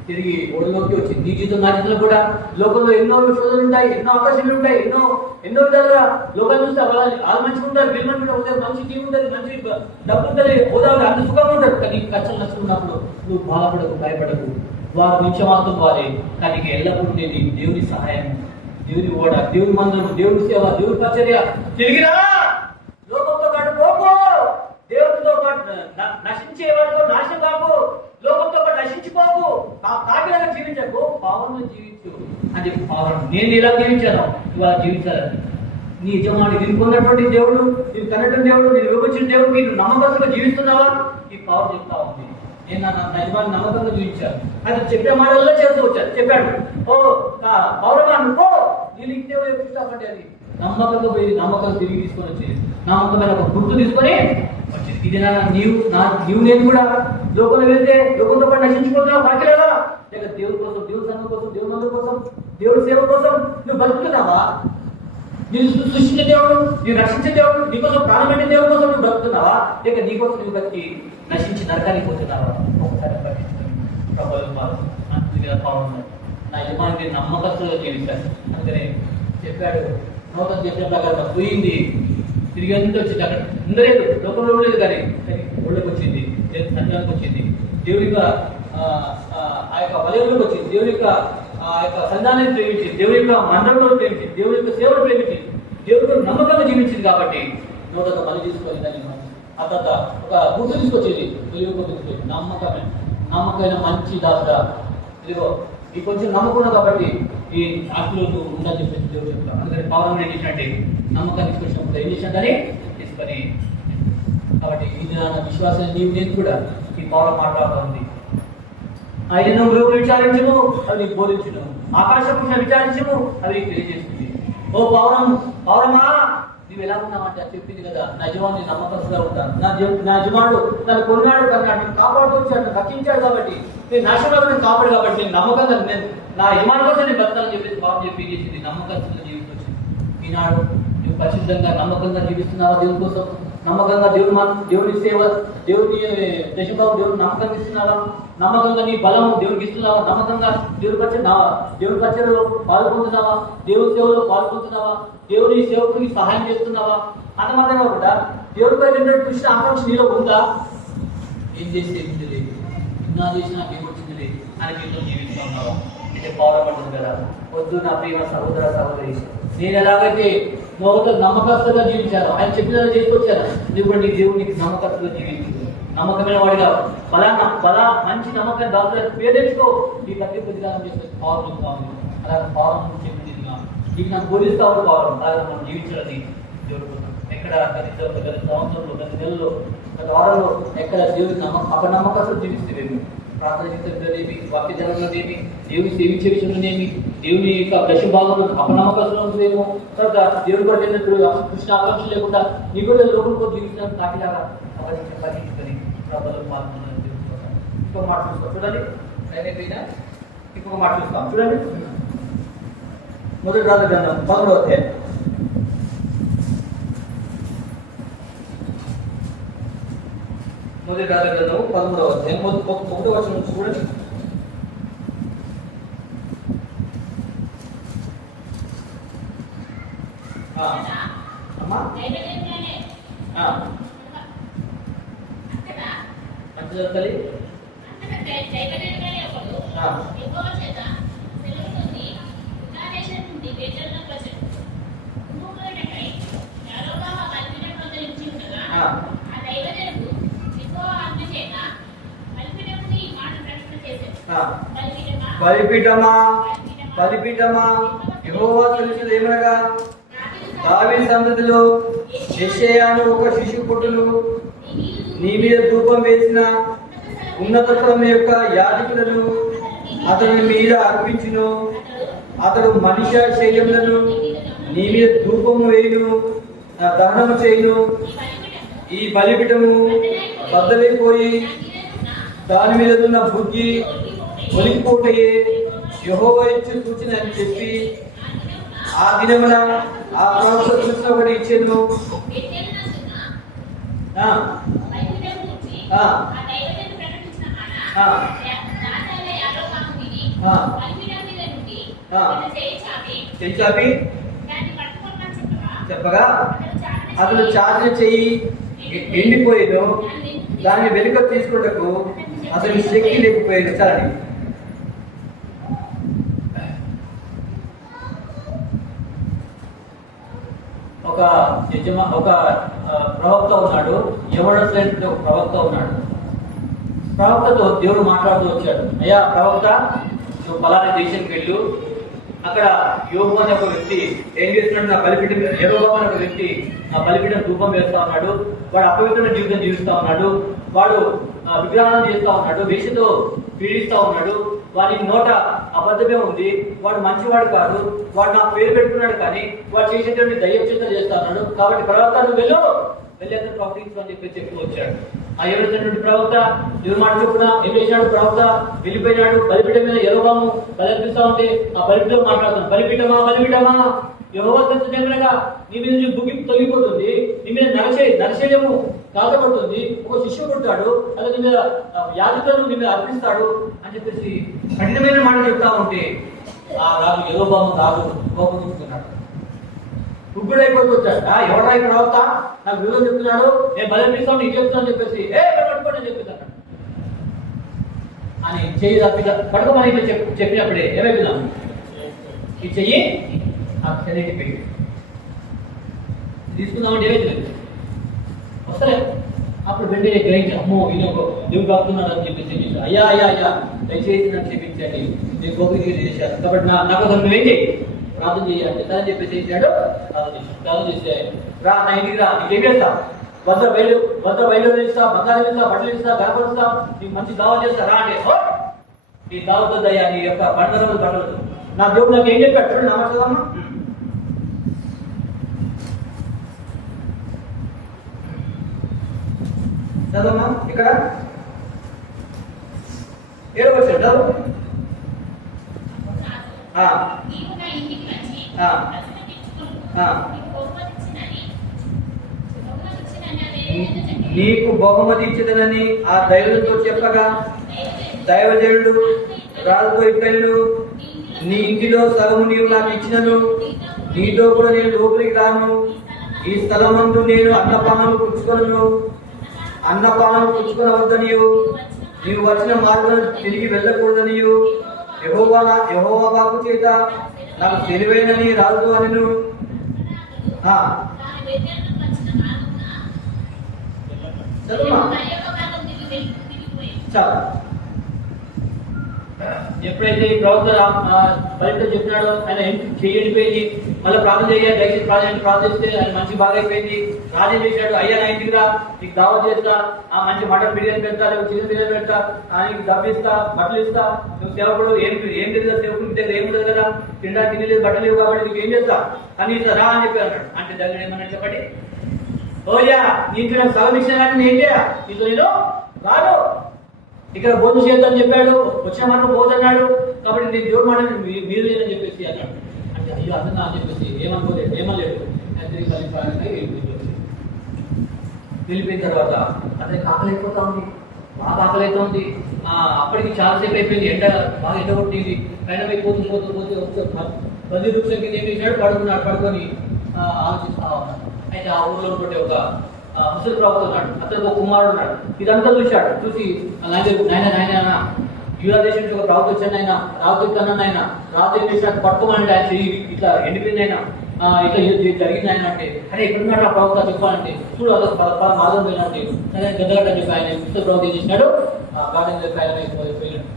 తిరిగి ఓడిలోకి వచ్చింది. నీ జీవితం నా జీవితంలో కూడా లోకంలో ఎన్నో శోధనలు ఉంటాయి, ఎన్నో అవకాశాలు ఉంటాయి, ఎన్నో విధాలుగా లోకాలు చూస్తే వాళ్ళు మంచిగా ఉంటారు, వీళ్ళు మంచిగా మంచి టీం ఉంటుంది, మంచి డబ్బు ఉంటుంది, హోదా అంత సుఖంగా ఉంటారు. కానీ కష్టం నచ్చుకున్నప్పుడు నువ్వు బాధపడకు, భయపడకు, వారు నిమిషమాత్రం వారే. కానీ ఎల్లప్పుడూ ఉండేది దేవుని సహాయం, దేవుని ఓడ, దేవుని మందిరం, దేవుని సేవ, దేవుని పరిచర్య. తిరిగిరా లోకంతో పాటు పోకు, దేవుడితో పాటు నశించే వారితో నాశనం కాకు, లోకంతో పాటు నశించిపోకు, కాకిలాగా జీవించకు, పావనంలో జీవించు అని చెప్పి పావనం. నేను ఇలా జీవించాను, ఇవాళ జీవించాలని నీ యజమాని నిన్నుకున్నటువంటి దేవుడు, నేను కన్నటువంటి దేవుడు, నేను విభజించిన దేవుడు, మీరు నమ్మకంగా జీవిస్తున్నావా? ఈ పావనం చెప్తా ఉంది. నేను నా యజమాని నమ్మకంగా జీవించాను, అది చెప్పే మాటల్లో చేస్తూ వచ్చాను. చెప్పాడు, ఓ పౌరమా నువ్వు నేను ఇంకేవో చూస్తామంటే అది నమ్మకంగా పోయి నమ్మకం తిరిగి తీసుకొని వచ్చేది, నమ్మకమైన ఒక గుర్తు తీసుకొని వచ్చేది. ఇది నీవు నేను కూడా లోకంలో వెళ్తే లోకంతో పాటు నశించుకుంటున్నావు కాకిలాగా, లేక దేవుడి కోసం, దేవుడి సంఘం కోసం, దేవుడి మందుల కోసం, దేవుడి సేవ కోసం నువ్వు బతుకుతున్నావా? నేను సృష్టించే దేవుడు, నేను రక్షించే దేవుడు, నీకోసం ప్రాణం పెట్టే దేవుడి కోసం నువ్వు బతుకుతున్నావా, లేక నీకోసం నువ్వు బతికి నశించి నరకానికి పోతున్నావా? ఒకసారి పట్టించుకోవాలి. నా యజమాని నమ్మకస్తులుగా జీవిస్తాను. అందుకనే చెప్పాడు, నూతన చేసిన ప్రకారం పోయింది, తిరిగి అంతా వచ్చింది. అక్కడ ఉండలేదు, లోకంలో ఉండలేదు, కానీ ఒళ్ళకి వచ్చింది, సంఘానికి వచ్చింది, దేవుడి యొక్క ఆ యొక్క వలయంలోకి వచ్చింది, దేవుడి యొక్క ఆ యొక్క సంఘాన్ని ప్రేమించింది, దేవుడి యొక్క మండలంలో ప్రేమించింది, దేవుడి యొక్క సేవలు ప్రేమించింది, దేవుడితో నమ్మకంగా జీవించింది. కాబట్టి నూతన మళ్ళీ తీసుకొని దాన్ని ఆ తర్వాత ఒక గుర్తు తీసుకొచ్చేది, తీసుకొచ్చి నమ్మకమైన మంచి దాసుగా, ఇదిగో ఈ కొంచెం నమ్మకున్నావు కాబట్టి ఈ ఆటలో ఉందని చెప్పేసి దేవుడు చెప్తాను. అందుకని పౌరం ఏం చేసినట్టే నమ్మకాన్ని తీసుకొచ్చినప్పుడు ఏం చేసినట్టు తీసుకొని. కాబట్టి ఇది నా విశ్వాసం నీవు నేను కూడా ఈ పౌరం మాట్లాడుతూ ఉంది. ఆయన నువ్వు విచారించము అవి నీకు బోధించును, ఆకాశ పురుష విచారించము అవి నీకు తెలియజేస్తుంది. ఓ పౌరమా నీ నువ్వు ఎలా ఉన్నావంటే అది చెప్పింది కదా, నా యజమాని నమ్మకస్తుగా ఉంటాను, నా యజమానుడు నన్ను కొన్నాడు కన్నాడు, నేను కాపాడుతూ వచ్చాడు, నన్ను రక్షించాడు కాబట్టి, నేను నాశనంలో నేను కాపాడు కాబట్టి నేను నమ్మకంగా నేను నా యజమాని కోసం నేను బతకాలని చెప్పేసి బాబు చెప్పి చేసింది. నమ్మకస్తుగా జీవించవచ్చు. ఈనాడు నువ్వు పరిశుద్ధంగా నమ్మకంగా జీవిస్తున్నావా? దేవుని కోసం నమ్మకంగా దేవుని సేవ, దేవుని దశభావం దేవుని నమ్మకంగా ఇస్తున్నావా? నమ్మకంగా నీ బలం దేవునికి ఇస్తున్నావా? నమ్మకంగా దేవుని పరిచయలో పాల్గొంటున్నావా? దేవుని సేవలో పాల్గొంటున్నావా? దేవుని సేవకునికి సహాయం చేస్తున్నావా? అన్నమాటంగా కూడా దేవుడి పై కృష్ణ ఆకాంక్ష నీలో ఉందా? ఏం చేస్తే ఏమిటి లేదు, నా చేసినా ఏమొచ్చింది లేదు అని మీతో జీవిస్తున్నావా? అంటే పౌరపడుతుంది కదా. వద్దు నా ప్రేమ సహోదర సహోదరి, నేను ఎలాగైతే నోతో నమ్మకస్తుగా జీవించాను, ఆయన చెప్పిన చేసుకొచ్చాను, నువ్వు కూడా నీ దేవునికి నమ్మకస్తుగా జీవించు. నమ్మకమైన వాడిగా బలా మంచి నమ్మకం దాని పేరు తెచ్చుకో. నీ ప్రతి ప్రతికారం చేస్తే పౌరం కావాలి. అలాగే పౌరం చెప్పింది నీకు నాకు బోధిస్తావు పౌరం. అలాగే మనం జీవించాలని దేవుడు ఎక్కడ గత సంవత్సరంలో, గత నెలలో, గత వారంలో ఎక్కడ దేవుని అపనమ్మకస్తులు జీవిస్తేవేమి, ప్రార్థన చేసేదేమి, వాక్య జనంలోనేమి, దేవుని సేవించే విషయంలోనేమి, దేవుని యొక్క దశభాగంలో అపనమ్మకస్తులు ఉంటుందేమో, తర్వాత దేవుడు కూడా చెప్పినప్పుడు కృష్ణ ఆకాంక్ష లేకుండా నీ కూడా లోపలికి జీవించడానికి తాకిలాగా పరీక్షించుకొని ప్రభుత్వం పాల్గొనాలని తెలుసుకోవాలి. ఇంకొక మాట చూస్తాం చూడండి, అయిపోయినా ఇంకొక మాట చూస్తాం చూడండి. మొదటి రాజుల గ్రంథం 11వ అధ్యాయం. మొదటి రాజుల గ్రంథం 13వ అధ్యాయం 1వ వచనం చూడండి. అమ్మా మంచిది తల్లి. బలిపీఠమా బలిపీఠమా యెహోవా తెలిసింది ఏమనగా, దావీదు సంతతిలో యెషయాను ఒక శిశు పుట్టును, నీ మీద ధూపం వేసిన ఉన్నతత్వం యొక్క యాజకులను అతని మీద అర్పించును. అతడు మనిషి శైలములను నీ మీద ధూపము వేయును, దహనము చేయును. ఈ బలిపీఠము బద్దలైపోయి దాని మీద ఉన్న బుగ్గి ఒలికిపోటయే యెహోవా ఇచ్చు సూచన అని చెప్పి ఆ దినమున ఆ ప్రవక్త సూచన ఒకటి ఇచ్చేను. చాపి చెప్పగా అతను చార్జ్ చెయ్యి ఎండిపోయాను, దాన్ని వెనుక తీసుకున్నకు అతని శక్తి లేకపోయాడు. చాలండి. ఒక ప్రవక్త ఉన్నాడు, ఎవడైనటువంటి ఒక ప్రవక్త ఉన్నాడు. ప్రవక్తతో దేవుడు మాట్లాడుతూ వచ్చాడు, అయ్యా ప్రవక్త, నువ్వు పలానా దేశానికి వెళ్ళు, అక్కడ యోగు అనే ఒక వ్యక్తి ఏం చేస్తున్నాడు, నా బలిపీఠం యెహోవా అనే ఒక వ్యక్తి నా బలిపీఠం ధూపం వేస్తా ఉన్నాడు, వాడు అపవిత్రమైన జీవితం జీవిస్తా ఉన్నాడు, వాడు విగ్రహం చేస్తా ఉన్నాడు, వేషతో పీడిస్తా ఉన్నాడు, వాడి నోట అబద్ధమే ఉంది, వాడు మంచివాడు కాదు, వాడు నా పేరు పెట్టుకున్నాడు కానీ వాడు చేసేటువంటి దయ్యచిత్తం చేస్తా ఉన్నాడు, కాబట్టి ప్రవక్త నువ్వు వెళ్ళి అతను ప్రవర్తించు అని చెప్పి వచ్చాడు. ఆ ఎవరైనటువంటి ప్రవక్త ఎవరు మాట చెప్పున ఏం చేశాడు, ప్రవక్త వెళ్ళిపోయినాడు. బలిపీఠం మీద యెహోవాను బలిపిస్తా ఉంటే ఆ బలిపీఠం మాట్లాడుతున్నాడు, బలిపీఠమా బలిపీఠమా యెహోవా చెప్పినగా నీ మీద నుంచి బుగ్గి తొలగిపోతుంది, నీ మీద నరశైలము కాల్చబడుతుంది, ఒక శిష్యుడు పుట్టాడు, అలా నీ మీద యాజకులను నీ మీద అర్పిస్తాడు అని చెప్పేసి కఠినమైన మాట చెప్తా ఉంటే ఆ రాజు యెహోవాను రాజు కోపం తీసుకున్నాడు, ఉగ్గుడైపోతూ వచ్చాడు. ఎవరా ఈ ప్రవక్త నాకు విలువ చెప్తున్నాడు, నేను బలిపిస్తాను నీకు చెప్తాను చెప్పేసి పట్టుకోండి అని చెప్పేసి అన్నాడు. అని చెయ్యి పట్టుకోమని ఇట్లా చెప్పినప్పుడే ఏమైపోయిందాం, ఈ చెయ్యి ఆ శరీరం పెట్టి తీసుకుందామంటే ఏమైతుంది వస్తలే. అప్పుడు వెంటనే గ్రహించి అమ్మో ఈయన దేవుడు కాపుతున్నాడు అని చెప్పేసి అయ్యా అయ్యా అయ్యా దయచేసి నన్ను చెప్పించండి, నేను గోపిక చేశాను కాబట్టి నాకు నువ్వేం చేయి ప్రార్థన చేయాలి అని చెప్పేసి చేశాడు. ప్రార్థన చేస్తే రా నా ఇంటికి రా, నీకేం చేస్తా, వద్ద బయలు ఇస్తా, బంగారం ఇస్తా, బట్టలు ఇస్తా, గడపరుస్తా, నీకు మంచి దావా చేస్తా రా అంటే నీ దావద్దయ్యా, నీ యొక్క పండుగలు బట్టలు నా దేవుడు నాకు ఏం చెప్పాడు చూడండి. నమస్కారమ్మా చదవమ్మా ఇక్కడ 7వ వచనం చదువు. నీకు బహుమతి ఇచ్చేదనని ఆ దైవులతో చెప్పగా దైవజనుడు రాజుతో ఇట్లను, నీ ఇంటిలో సగము నీవు నాకు ఇచ్చినను నీతో కూడా నేను లోపలికి రాను. ఈ స్థలమందు నేను అన్నపానము పుచ్చుకొనవద్దనియు నీవు వచ్చిన మార్గం తిరిగి వెళ్ళకూడదనియు యెహోవా వాక్కు చేత నాకు తెలివైనని రాజు అనెను. చదువుమా చాలు. ఎప్పుడైతే ఈ ప్రవక్త బయట చెప్పినాడో ఆయన చెయ్యడిపోయింది. మళ్ళీ ప్రార్థన చేయాలి, దయచేసి ప్రార్థిస్తే ఆయన మంచి బాగా అయిపోయింది. రాజు చేశాడు, అయ్యా నా ఇంటికి రా, నీకు దావత్ చేస్తా, ఆ మంచి మటన్ బిర్యానీ పెడతా, లేకపోతే చికెన్ బిర్యానీ పెడతా, నీకు డబ్బు ఇస్తా, బట్టలు ఇస్తా. నువ్వు సేవకుడు ఏం లేదు కదా, సేవకుడి దగ్గర ఏం ఉండదు కదా, తినడానికి తిండి లేదు, బట్టలు లేవు కాబట్టి నీకు ఏం చేస్తా అని ఇస్తా రా అని చెప్పి అన్నాడు. అంటే దగ్గర ఏమన్నా చెప్పండి, ఓయా నీ ఇంట్లో సగం ఇచ్చిన కానీ నేను ఏంటా నీతో నేను రాను, ఇక్కడ బోధ చేద్దని చెప్పాడు, వచ్చిన మనం బోధన్నాడు కాబట్టి నేను దేవుడు మాట మీరు లేదని చెప్పేసి అన్నాడు. అంటే అయ్యో అన్నా అని చెప్పేసి ఏమనుకోలేదు, ఏమలేదు. వెళ్ళిపోయిన తర్వాత అతనికి ఆకలి అయిపోతా ఉంది, బాగా ఆకలి అవుతా ఉంది. అప్పటికి చాలాసేపు అయిపోయింది, ఎండ బాగా ఎండ కొట్టింది, పైన పోతే 10 వృక్షం కింద ఏం చేశాడు, పడుకొని ఆలోచిస్తా ఉన్నాడు. అయితే ఆ ఊర్లో ఉంటే ఒక ముసలి ప్రవక్త ఉన్నాడు, అతనికి ఒక కుమారుడు ఉన్నాడు. ఇదంతా చూశాడు, చూసి నాయన యూదా దేశం నుంచి ఒక ప్రవక్త వచ్చాడు, ఆయన రావద్దు ఆయన రాత్రి ఏం చేశాడు, పట్టుకోమంటే ఆయన చెయ్యి ఇట్లా ఎండిపోయింది, ఆయన ఇట్లా జరిగింది ఆయన అంటే, అరే ఎక్కడున్నాడు ఆ ప్రవక్త చెప్పాలంటే, చూడు అదొక మార్గం పోయినట్టు సరే గద్దగడ్డ చెప్పి ఆయన ముసలి ప్రవక్త ఏం చేసినాడు, గార్డెన్ చెప్పి ఆయన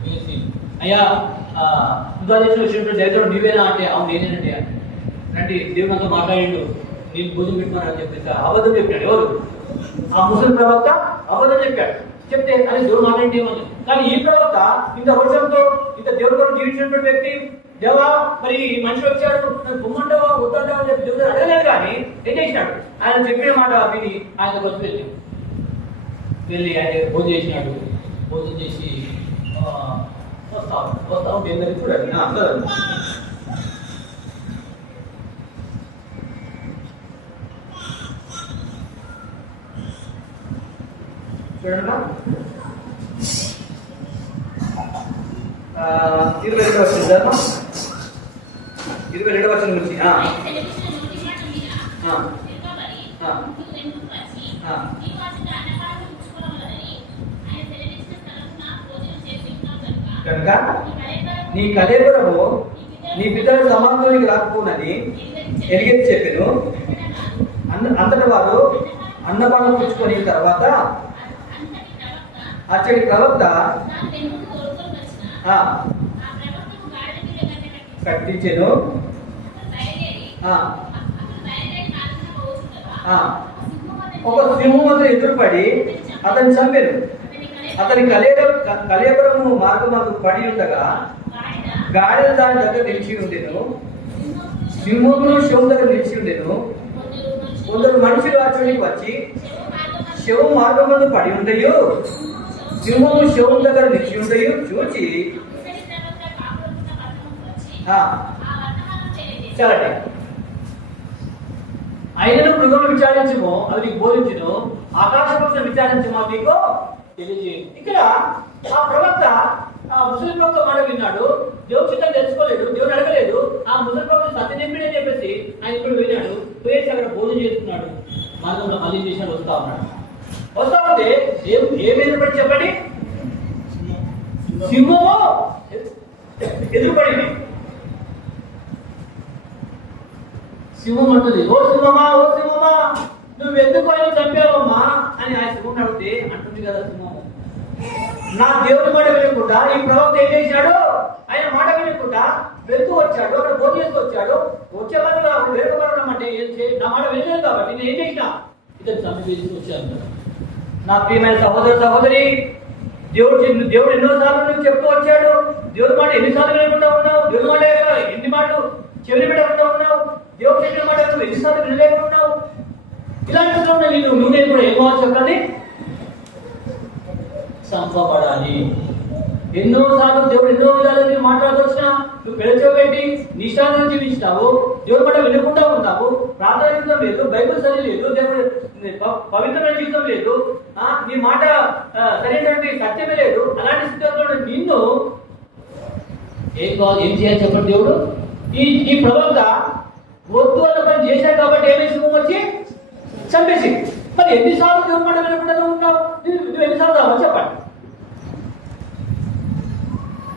వేసి, అయ్యా యూదా దేశంలో వచ్చినప్పుడు దైవజనుడు నీవేనా అంటే, అవును నేనేనండి అంటే దేవుడు అంతా మాట్లాడిండు, నేను భోజనం పెట్టుకున్నాను అని చెప్పేసి అబద్ధం చెప్పాడు. ఎవరు? ఆ ముసలి ప్రవక్త అబద్ధం చెప్పాడు. చెప్తే అది దేవుడు మాట్లాడేమని. కానీ ఈ ప్రవక్త ఇంత వర్షంతో ఇంత దేవుడు కూడా జీవించినటువంటి వ్యక్తి, దేవా మరి మనిషి వచ్చాడు నన్ను పొమ్మంటావా వద్దంటావా అని చెప్పి దేవుడు అడగలేదు. కానీ ఏం చేసినాడు, ఆయన చెప్పిన మాట విని ఆయన వచ్చి వెళ్ళి ఆయన భోజనం చేసినాడు. భోజనం చేసి వస్తా ఉంటే ఏంటని చూడండి. చూడండి 22వ వచనం 22వ వచనం నుంచి కనుక నీ కళేబరము నీ పితరుల సమాజంలోకి రాకపోనని ఎరిగెత్తి చెప్పాను. అంతటి వారు అన్నపానం పుచ్చుకొని తర్వాత అచ్చడి ప్రవక్త కట్టించెను. ఒక సింహం ఎదురుపడి అతన్ని చంపాను. అతని కళేబరము మార్గమందు పడి ఉండగా గాడిద దాని దగ్గర నిలిచి ఉండెను. సింహమును శవం దగ్గర నిలిచి ఉండెను. కొందరు మనుషులు అచ్చడికి వచ్చి శవం మార్గమందు పడి ఉండయో సింహము శవం దగ్గర నిలిచి ఉండయో చూచి చలండి. ఆయనను మృగము విచారించము అది నీకు బోధించును, ఆకాశ పక్షులను విచారించమా నీకు తెలియజేయను. ఇక్కడ ఆ ప్రవక్త ఆ ముసలి ప్రవక్త మాట విన్నాడు, దేవుడు చిత్తం తెలుసుకోలేదు, దేవుడు అడగలేదు. ఆ ముసలి ప్రవక్త సత్యం చెప్పిడని చెప్పేసి ఆయన ఇప్పుడు విన్నాడు, పోయేసి అక్కడ భోజనం చేస్తున్నాడు. మార్గంలో మళ్ళీ చేసినాడు, వస్తా ఉన్నాడు. వస్తా ఉంటే ఏమైనా పడి చెప్పండి, సింహము ఎదురుపడింది. సింహం అంటుంది, ఓ సింహమా నువ్వు ఎందుకు ఆయన చంపావమ్మా అని ఆయన సింహం అడిగితే అంటుంది కదా సింహము, నా దేవుడి మాట వినకుండా ఈ ప్రవక్త ఏం చేశాడు, ఆయన మాట వినకుండా వెళ్తూ వచ్చాడు, అక్కడ భోజనం చేస్తూ వచ్చాడు. వచ్చే వాళ్ళు వేరకమరణం అంటే నా మాట వినలేదు కాబట్టి నేను ఏం చేసినా ఇతను చంపేసి వచ్చాను. నా ప్రియమైన సహోదరి, దేవుడు ఎన్నోసార్లు నువ్వు చెప్తూ వచ్చాడు. దేవుడి మాట ఎన్నిసార్లు వినకుండా ఉన్నావు, దేవుడి మాట ఎన్ని మాటలు చెవిని పెట్టకుండా ఉన్నావు, దేవుడు చెప్పిన మాట నువ్వు ఎన్నిసార్లు వినలేకున్నావు. ఇలాంటి నువ్వు నేను కూడా ఏమో చెప్పండి, చంపబడాలి. ఎన్నోసార్లు దేవుడు ఎన్నో విధాలు నువ్వు మాట్లాడుకొచ్చినా నువ్వు పెట్టి నిష్ఠాలను జీవించినావు, దేవుడి మాట వినకుండా ఉంటావు, ప్రార్థన జీవితం లేదు, బైబిల్ చదివి లేదు, దేవుడు పవిత్రమైన జీవితం లేదు, నీ మాట సరైనటువంటి సత్యమే లేదు. అలాంటి స్థితిలో నిన్ను ఏం చేయాలి చెప్పండి? దేవుడు ఈ ప్రవక్త వద్దు అన్న పని చేశాడు కాబట్టి ఏమేసి వచ్చి చంపేసి. మరి ఎన్నిసార్లు దేవుడి మాట వినకుండా ఉన్నావు? నువ్వు ఎన్నిసార్లు రావాలి చెప్పండి?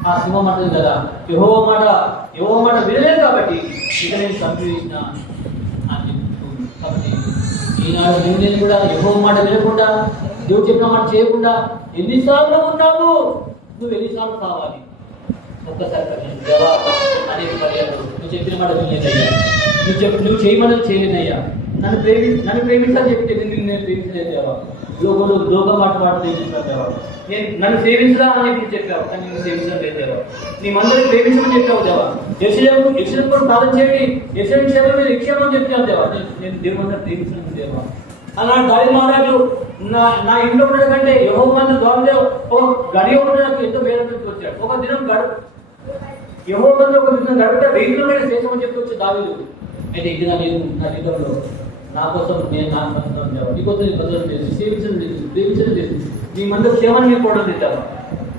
ఆ సింహం అంటుంది కదా, యెహోవా మాట వినలేదు కాబట్టి ఇక నేను చంపేసిన అని చెప్తుంది. కాబట్టి ఈనాడు నేను కూడా యెహోవా మాట వినకుండా, దేవుడు చెప్పిన మాట చేయకుండా ఎన్నిసార్లు ఉన్నావు? నువ్వు ఎన్నిసార్లు కావాలి? ఒక్కసారి దేవా అనేక పర్యాలు నువ్వు చెప్పిన మాట వినలేదయ్యా, నువ్వు చేయమని చేయలేదయ్యా, నన్ను ప్రేమించాలని చెప్తే నేను ప్రేమించలేదు దేవా, లోక మాట ప్రేమించాను దేవా, నన్ను సేవించరా అని ఇప్పుడు చెప్పావు కానీ నేను సేవించడం లేదు దేవా, నీ మందరిని ప్రేమించమని చెప్పావు దేవా, యెరూషలేము కూడా ప్రార్థన చేయండి, యెరూషలేము క్షేమం మీద నిక్షేమం చెప్తాను దేవా, నేను దేవుని అందరూ ప్రేమించడం దేవా. అలాంటి దావీదు మహారాజు నా ఇంట్లో ఉండడం కంటే యెహోవా మందిరం ద్వారంలో ఒక గడియ ఉండడానికి ఎంతో వేదనతో వచ్చాడు. ఒక దినం యెహోవా మందిరం ఒక దినం గడిపితే 1000 కిలోమీటర్లు చేసామని చెప్పి వచ్చే దావీదు. అయితే ఇది నా జీవితంలో నా కోసం నేను నా బతుకుతాను, నీ కోసం నేను బతుకడం లేదు, సేవించడం లేదు, ప్రేమించడం లేదు, నీ మందిరం క్షేమాన్ని నేను పోవడం లేదు.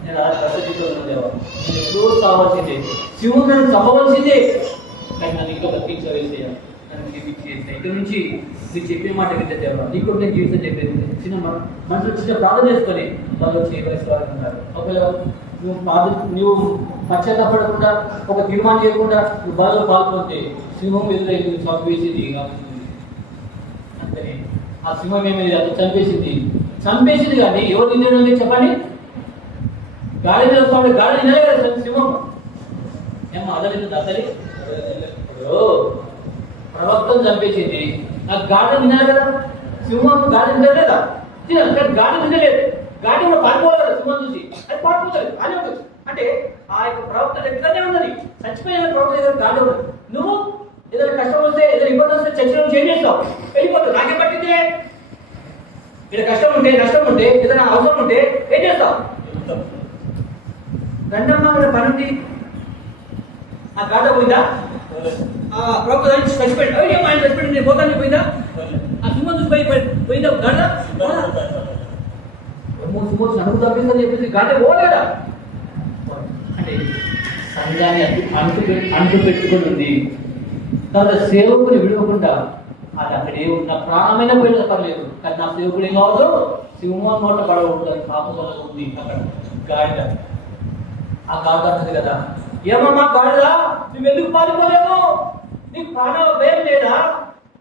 నేను అలా కష్ట జీవితంలో దేవా, నేను ఎప్పుడూ కావాల్సిందే, శివుడు నన్ను చంపవలసిందే, కానీ నన్ను ఇంకా బతికించవేసేయ, నన్ను జీవించేసే. ఇక్కడ నుంచి నీకు చెప్పే మాట వింటే దేవా, నీకు కూడా నేను జీవితం చెప్పేది చిన్న మనసులో చిన్న ప్రార్థన చేసుకొని వాళ్ళు చేయవలసిన వారు ఉన్నారు. ఒకవేళ నువ్వు పశ్చాత్తపడకుండా ఒక తీర్మానం చేయకుండా నువ్వు బాధలో పాల్గొంటే సింహం ఎదురై నువ్వు చంపేసింది అంతనే. ఆ సింహం ఏమైంది? అది చంపేసింది కానీ ఎవరు తినేది చెప్పండి? గాలి వస్తాడు, గాలి తినలే కదా సింహం. ఏమో అదలేదు అసలు ప్రవక్తను చంపేసింది, ఆ గాలి తినాలి కదా, సింహం గాలి తినలేదా? తినాలి కానీ గాలి తినలేదు, గాలి కూడా పారిపోవాలి కదా సింహం చూసి, అది పారిపోతుంది గాలి ఉండొచ్చు. అంటే ఆ యొక్క ప్రవక్త దగ్గరనే ఉన్నది, చచ్చిపోయిన ప్రవక్త దగ్గర గాలి ఉన్నది. నువ్వు ఏదైనా కష్టం వస్తే, ఏదైనా ఇబ్బంది వస్తే చర్చలో చేంజ్ చేస్తావు, వెళ్ళిపోతావు. నాకేం పట్టిందే? ఇక్కడ కష్టం ఉంటే, నష్టం ఉంటే, ఏదైనా అవసరం ఉంటే ఏం చేస్తావు? గండమ్మ మీద పని ఉంది, ఆ గాఢ పోయిందా? ఆ ప్రవక్త చచ్చిపోయింది, ఆయన చచ్చిపోయింది, నేను పోతాను పోయిందా? ఆ సింహం చూసి పోయిందా గాఢ? నడుపు తప్పిందని చెప్పేసి గాఢ పోలేదా? అంటే సంఘాన్ని అంటు పెట్టుకుని ఉంది, తర్వాత సేవకుని విడవకుండా అది అక్కడే ఉన్న ప్రాణమైన పోయినా పర్లేదు, కానీ నా సేవకుడు ఏం కావద్దు, సింహం నోట పడవద్దు పాపంలో ఉంది అక్కడ గాడిద. ఆ గాడిద అంటది కదా, ఏమమ్మా గాడిదా నువ్వు ఎందుకు పారిపోలేవు? నీకు ప్రాణ భయం లేదా?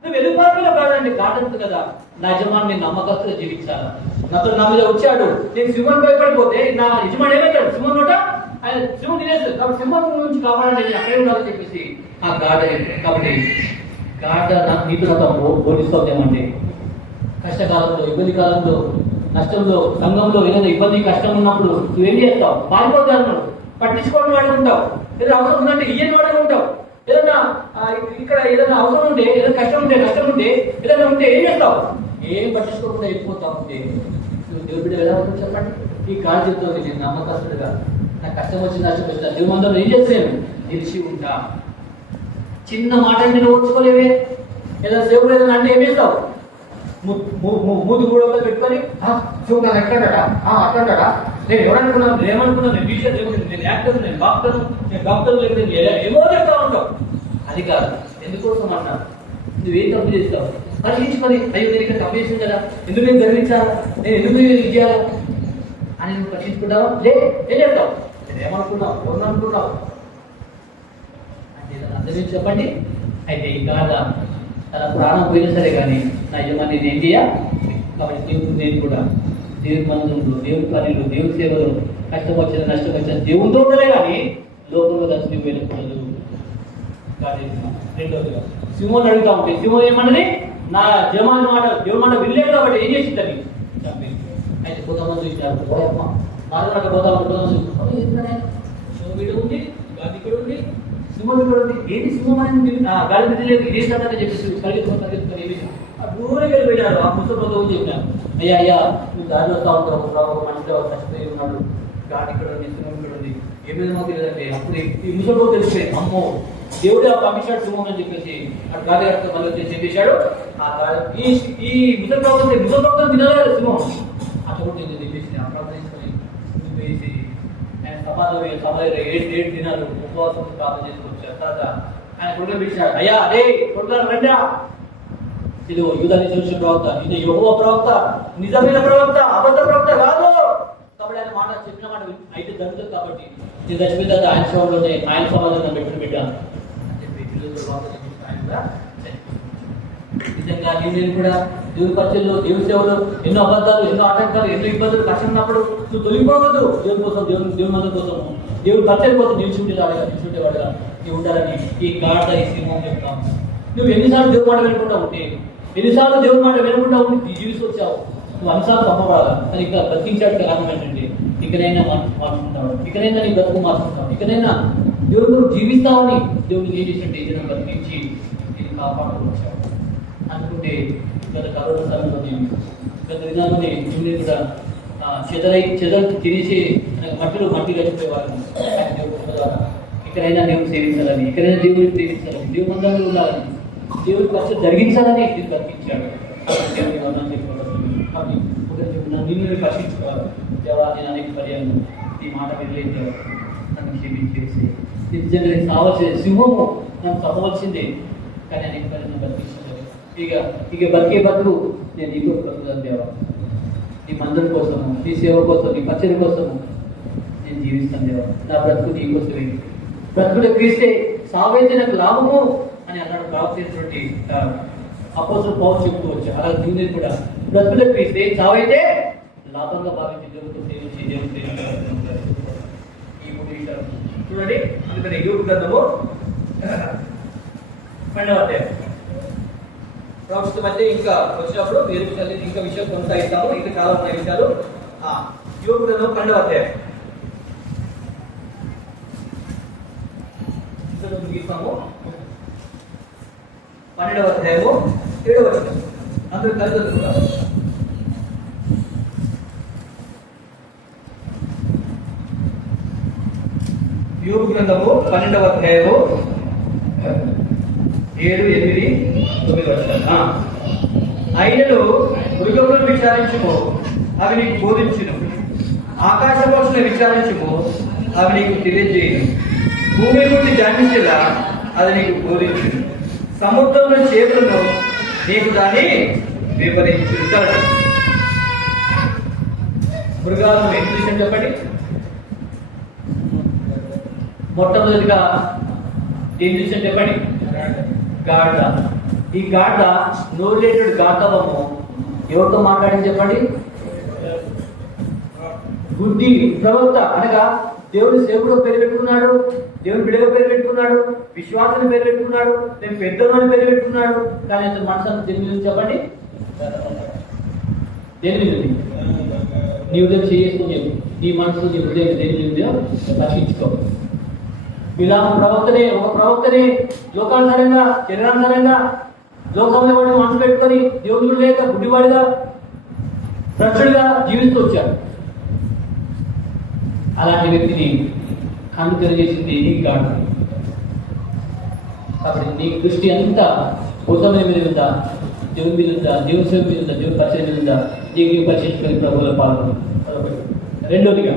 నువ్వు ఎందుకు పారిపోలేవు? గాడండి గాడంది కదా, నా యజమాని నేను నమ్మకస్తుగా జీవించాలా, నాతో నా మీద వచ్చాడు, నేను సింహం భయపడిపోతే నా యజమాని ఏమంటాడు? సింహం నోట ఆయన సింహం తినేస్తాడు, కాబట్టి సింహం నుంచి కావాలంటే నేను అక్కడే ఉండాలని చెప్పేసి ఆ గాడ. కాబట్టి గాడ నీతో నాతో పోలిస్తోందేమంటే కష్టకాలంలో, ఇబ్బంది కాలంలో, నష్టంలో, సంఘంలో ఏదైనా ఇబ్బంది కష్టం ఉన్నప్పుడు నువ్వేం చేస్తావు? పారిపోతాను, పట్టించుకోవడం వాడికి ఉంటావు, ఏదైనా అవసరం ఉందంటే ఇయ్యని వాడికి ఉంటావు, ఏదైనా ఇక్కడ ఏదైనా అవసరం ఉంటే, ఏదైనా కష్టం ఉంటే, నష్టం ఉంటే, ఏదైనా ఉంటే ఏం చేస్తావు? ఏం పట్టించుకోకుండా వెళ్ళిపోతావు. ఉంటే నువ్వు దేవుడి బిడ్డ ఎలా ఉంటుంది చెప్పండి? ఈ గాడి చెప్తుంది, నేను నమ్మకస్తుడుగా నాకు కష్టం వచ్చి నష్టం వచ్చిన దేవుడి మందిరంలో ఏం చేస్తాను? నిలిచి ఉంటా. చిన్న మాట అంటే నువ్వు ఓర్చుకోలేవే, ఏదైనా సేవలు ఏదైనా అంటే ఏం చేస్తావు? మూడు కూడా పెట్టుకొని శివుడు నన్ను ఎక్కడా అట్లా నేను ఎవరనుకున్నాను, నేను ఏమనుకున్నాను, నేను టీచర్, నేను యాక్టర్, నేను డాక్టర్ లేకపోతే ఏమో చెప్తా ఉంటావు. అది కాదు. ఎందుకోసం అన్నా నువ్వేం తప్పు చేస్తావు? పరిశీలించుకొని, అయ్యో నేను ఇక్కడ తప్పు చేసింది కదా, ఎందుకు నేను గర్వించాలా, నేను ఎందుకు నేను ఇది చేయాలా అని నువ్వు పరిశీలించుకుంటావా? ఏం చేస్తావు? నేను ఏమనుకున్నావు, ఎవరు అనుకున్నావు అంటే అందరూ చెప్పండి. అయితే ఈ గాథ తన ప్రాణం పోయినా సరే కానీ నా యజమాని నేను ఏం చేయ. కాబట్టి దేవుడు నేను కూడా దేవుడి మందిరంలో, దేవుడి పనులు, దేవుడి సేవలు, కష్టం వచ్చిన నష్టం వచ్చిన దేవుడితో ఉండలే కానీ లోకంలో కలిసి నువ్వు వెళ్ళకూడదు. రెండోదిగా సింహం అడుగుతా ఉంటే సింహం ఏమన్నది? నా యజమాని మాట, దేవుడి మాట వినలేదు కాబట్టి ఏం చేసిందని చంపేసి. అయితే కొంతమంది ఇచ్చారు మాట్లాడ వీడు ఉంది, గాలి ఇక్కడ ఉంది, సింహం ఇక్కడ ఉంది. ఏంటి సింహం అని గాలి వినలేదు, ఇదే సాధన చెప్పేసి పరిగెత్తుకొని దూరంగా వెళ్ళిపోయినారు. ఆ ముసలితో చెప్పినాను, అయ్యా అయ్యా నువ్వు దారిలో వస్తా ఉంటావు, ఒక మనిషి చచ్చిపోయి ఉన్నాడు, గాడి ఇక్కడ ఉంది, సింహం ఇక్కడ ఉంది, ఏమైనా మాకు తెలియదంటే అప్పుడు ఈ ముసలితో తెలిసిపోయింది, అమ్మో దేవుడే పంపించాడు సింహం అని చెప్పేసి అటు గాడి మళ్ళీ వచ్చి చెప్పేశాడు. ఆ గాడి ఈ ముసలి వినలేదు సింహం. అట్లా కూడా నేను చెప్పేసి ప్రార్థించుకొని వేసి ఆయన సమాజం 7 దినాలు ఉపవాసం ప్రార్థన చేసుకొచ్చారు. తర్వాత ఆయన కొడుకు పిలిచాడు, అయ్యా అరే కొడుకు రండా, ఇది యూదాన్ని చూసిన ప్రవక్త, ఇది యెహోవా ప్రవక్త, నిజమైన ప్రవక్త, అబద్ధ ప్రవక్త కాదు. కాబట్టి ఆయన మాట చెప్పిన మాట అయితే జరుగుతుంది. కాబట్టి నేను చచ్చిపోయిన తర్వాత ఆయన సభలోనే ఆయన సమాజంలో పెట్టిన బిడ్డ అని చెప్పి నిజంగా నేను కూడా దేవుడి పరిచయంలో దేవుడి సేవలో ఎన్నో అబద్ధాలు, ఎన్నో ఆటంకాలు, ఎన్నో ఇబ్బందులు, కష్టం ఉన్నప్పుడు నువ్వు తొలిగిపోవద్దు. దేవుడి కోసం, దేవుడి మంది కోసము, దేవుడి పరిచయం కోసం నిల్చుండేవాడుగా నీవు ఉండాలని ఈ గాఢ ఈ సింహం చెప్తాము. నువ్వు ఎన్నిసార్లు దేవుడి మాట వినకుండా ఉంటే, ఎన్నిసార్లు దేవుడి మాట వినకుండా ఉండి జీవిస్తూ వచ్చావు, నువ్వు అన్నిసార్లు తప్పబడాలి. కానీ ఇక్కడ బ్రతికించాడు కారణం ఏంటంటే ఇకనైనా మార్చుకుంటావు, ఇకనైనా నీ బ్రతుకు మార్చుకుంటావు, ఇకనైనా దేవుడు జీవిస్తావని దేవుడు ఏం చేసినట్టు ఏదైనా బ్రతికించి నేను కాపాడుతూ వచ్చావు అనుకుంటే గత కరోనా సమయంలోనే గత దినాల్లోనే నిన్ను కూడా చెదలు తినేసి మట్టి గడిచిపోయేవాళ్ళం. ఇక్కడైనా దేవుడు సేవించాలని, ఇక్కడైనా దేవుడిని ప్రేమించాలని, దేవుడు మందంలో ఉండాలని, దేవుడి ఖర్చు జరిగించాలని ఇది కల్పించాడు. నిన్ను కష్టించుకోవాలి. దేవా నేను అనేక పర్యాలు ఈ మాట వినలేదు, నన్ను క్షమించేసి నిజంగా నేను కావాల్సింది సింహము నన్ను తప్పవలసిందే, కానీ అనేక పర్యాలు బతికించలేదు. ఇక బతికే బతుకు నేను నీకు బ్రతుకుతాను దేవా, నీ మందరి కోసము, నీ సేవ కోసం, నీ పచ్చడి కోసము నేను జీవిస్తాను దేవా. నా బ్రతుకు నీ కోసమే, బ్రతుకుడు క్రీస్తే సావైతే నాకు లాభము అని అన్నాడు ప్రాప్తించినటువంటి అపోస్తలుడు పౌలు చెప్తూ వచ్చాడు. అలా దీన్ని కూడా బ్రతుకుడు క్రీస్తే సావైతే లాభంగా భావించి దేవుడితో సేవించి దేవుడు ఈ 3 విషయాలు చూడండి. అందుకని యోబు గ్రంథము 12వ అధ్యాయం ప్రవక్త మధ్య ఇంకా వచ్చినప్పుడు వేరు విషయాలు ఇంకా విషయం కొనసాగిస్తాము. ఇంకా చాలా ఉన్నాయి విషయాలు. యోబు గ్రంథం 12వ అధ్యాయం ముగిస్తాము. 12వ అధ్యాయము 7వ వచనం అందరూ కలిసి చదువుకుంటారు. యోబు గ్రంథము 12వ అధ్యాయము 7, 8, 9 వచనం. అయినను మృగములను విచారించుము, అవి నీకు బోధించును, ఆకాశ పక్షులను విచారించుము, అవి నీకు తెలియజేయును, భూమి నుండి ధ్యానించేలా అది నీకు బోధించును, సముద్రంలో చేతులను నీకు దాన్ని వివరించుతాడు. మృగాలను ఏం చూసాను చెప్పండి. మొట్టమొదటిగా ఏం చూసాను చెప్పండి. గాఢ. ఈ గాఢ నోరిలేటెడ్ గాఢవము ఎవరితో మాట్లాడింది చెప్పండి. గుడ్డి ప్రవక్త అనగా దేవుడు సేవకుడు పేరు పెట్టుకున్నాడు, దేవుడు బిడగ పేరు పెట్టుకున్నాడు, విశ్వాసాన్ని పేరు పెట్టుకున్నాడు, నేను పెద్దోని పేరు పెట్టుకున్నాడు. కానీ అతను మనసు దేని మీద చెప్పండి, దేని మీద ఉంది? నీ ఉదయం చేసుకుని చెప్పు, నీ మనసులో నీ ఉదయం దేని మీద రక్షించుకో. బిలాము ప్రవక్తనే, ఒక ప్రవక్తనే లోకానుసారంగా, శరీరానుసారంగా, లోకంలో వాడిని మనసు పెట్టుకొని దేవుడు లేక గుడ్డివాడిగా భ్రష్టుడిగా జీవిస్తూ వచ్చాడు. అలాంటి వ్యక్తిని కన్ను తెలియజేసింది నీ గాడు. కాబట్టి నీ దృష్టి అంతా ఉత్తమైన మీద ఉందా, దేవుని మీద ఉందా, దేవుని సేవ మీద ఉందా, దేవుని పరిచయం మీద ఉందా, దేవుని పరిచయించుకొని ప్రభువులో పాల్గొని. రెండోదిగా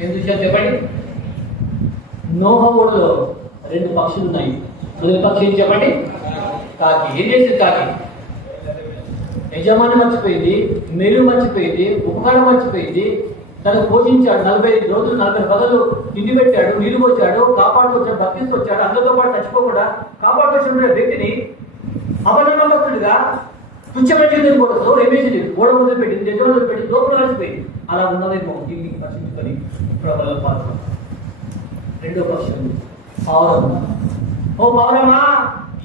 ఏం చూసారు చెప్పండి. నోహ ఓడలో 2 పక్షులు ఉన్నాయి. మొదటి పక్షి ఏం చెప్పండి, కాకి. ఏం చేసింది కాకి? యజమాని మర్చిపోయింది, మెరు మర్చిపోయింది, ఉపకారం మర్చిపోయింది. తను పోషించాడు, 45 రోజులు 40 పగలు తిండి పెట్టాడు, నీళ్లు వచ్చాడు, కాపాడుతూ వచ్చాడు, భక్తిస్తూ వచ్చాడు, అందరితో పాటు చచ్చిపోకుండా కాపాడుతూ వచ్చిన వ్యక్తిని అపనమ్మకస్తుడిగా తుచ్చపెట్టింది కూడా ఏమేసింది, ఓడ మొదలు పెట్టింది, దగ్గర మొదలు పెట్టింది, లోపల కలిసిపోయింది. అలా ఉన్నదేమో దీన్ని రక్షించుకొని ప్రభువులో పాల్గొన్నాడు. రెండో పక్షం పావురం. ఓ పావురమా,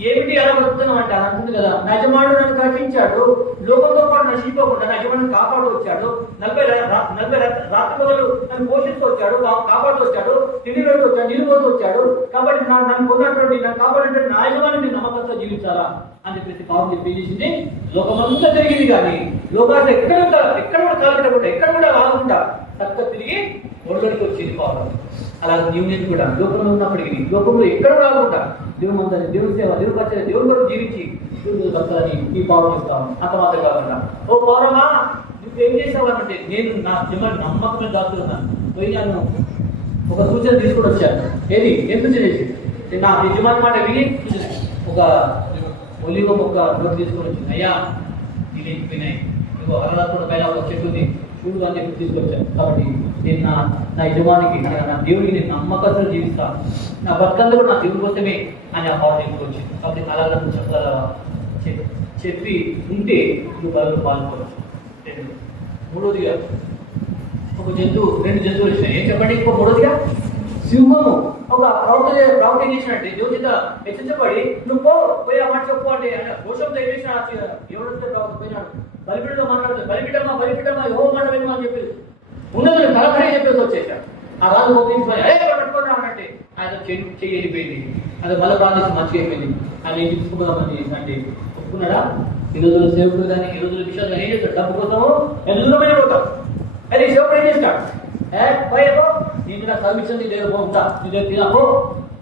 ఏమిటి అలా బతుకుతున్నాం అంటే అని అంటుంది కదా, నా యజమానుడు నన్ను రక్షించాడు, లోకంతో పాటు నశించకుండా నా యజమానుడు కాపాడు వచ్చాడు, 40 రాత్రి మొదలు నన్ను పోషిస్తూ వచ్చాడు, కాపాడుతూ వచ్చాడు, తిండి పెడుతూ వచ్చాడు, నీళ్ళు పోతూ వచ్చాడు. కాబట్టి నన్ను కొన్నటువంటి నన్ను కాపాడినటువంటి నా యజమానుడిని నమ్మకంతో జీవించాలా అని చెప్పేసి పాపం చెప్పి చేసింది. లోకమంతా జరిగింది కానీ లోకాన్ని ఎక్కడ కూడా కాలకుండా ఎక్కడ కూడా రాకుండా చక్కగా తిరిగి ఒళ్ళకి వచ్చింది పాపం. అలా జీవనం కూడా లోకంలో ఉన్నప్పటికీ లోకంలో ఎక్కడ రాకుండా దేవుని దేవుని సేవ దేవుని పచ్చని దేవుని కొరకు జీవించి దేవుని భక్తులని ఈ పౌరం ఇస్తాము. అంత మాత్రం కాకుండా ఓ పౌరమా నువ్వు ఏం చేసావనంటే నేను నా మిమ్మల్ని నమ్మకమే దాస్తున్నాను. పోయి నేను ఒక సూచన తీసుకుని వచ్చాను. ఏది ఏం సూచన చేసి నా యజమాని మాట విని ఒక ఒలివ మొక్క నోటు తీసుకొని వచ్చింది. అయ్యా ఇది వినాయి నువ్వు అరరాత్రుల పైన ఒక చెట్టు ఉంది చూడు అని చెప్పి తీసుకొచ్చాను. కాబట్టి నేను నా యజమానికి నా దేవుడికి నేను నమ్మకంతో జీవిస్తాను, నా భక్తులు కూడా నా దేవుడి కోసమే అని ఆ పాట తీసుకొచ్చింది. కాబట్టి అలాగే నువ్వు చెప్పగలవా చెప్పి ఉంటే నువ్వు బదులు పాల్గొనవచ్చు. మూడోదిగా ఒక జంతువు, 2 జంతువులు వచ్చినాయి. ఏం చెప్పండి? ఇంకో మూడోదిగా సింహము ఒక ప్రవక్త చేసినట్టే దేవుడి చేత హెచ్చరించబడి నువ్వు పోయి ఆ మాట చెప్పు అంటే దోషంతో ఏం చేసిన ఎవరితో ప్రవక్త పోయినాడు బలిపీఠంతో మాట్లాడుతుంది. బలిపీఠమా యెహోవా మాట వినమా అని చెప్పి ఉన్నది తలపడే చెప్పేసి వచ్చేసాడు. ఆ రాజు పంపించుకొని పట్టుకోండి అన్నట్టే ఆయన చెయ్యి వెళ్ళిపోయింది. అది మళ్ళీ ప్రార్థించి మంచిగా అయిపోయింది. ఆయన ఏం చూసుకోదామని అంటే ఒప్పుకున్నాడా? ఈ రోజుల్లో సేవకుడు కానీ ఈ రోజుల విషయాలు కానీ ఏం చేస్తాడు? డబ్బు కోసము ఎంత దూరమైన పోతాం. అది సేవకుడు ఏం చేస్తాడు? పోయేపో నేను నాకు సర్వించండి లేదు పోతా నీ దగ్గర తినపో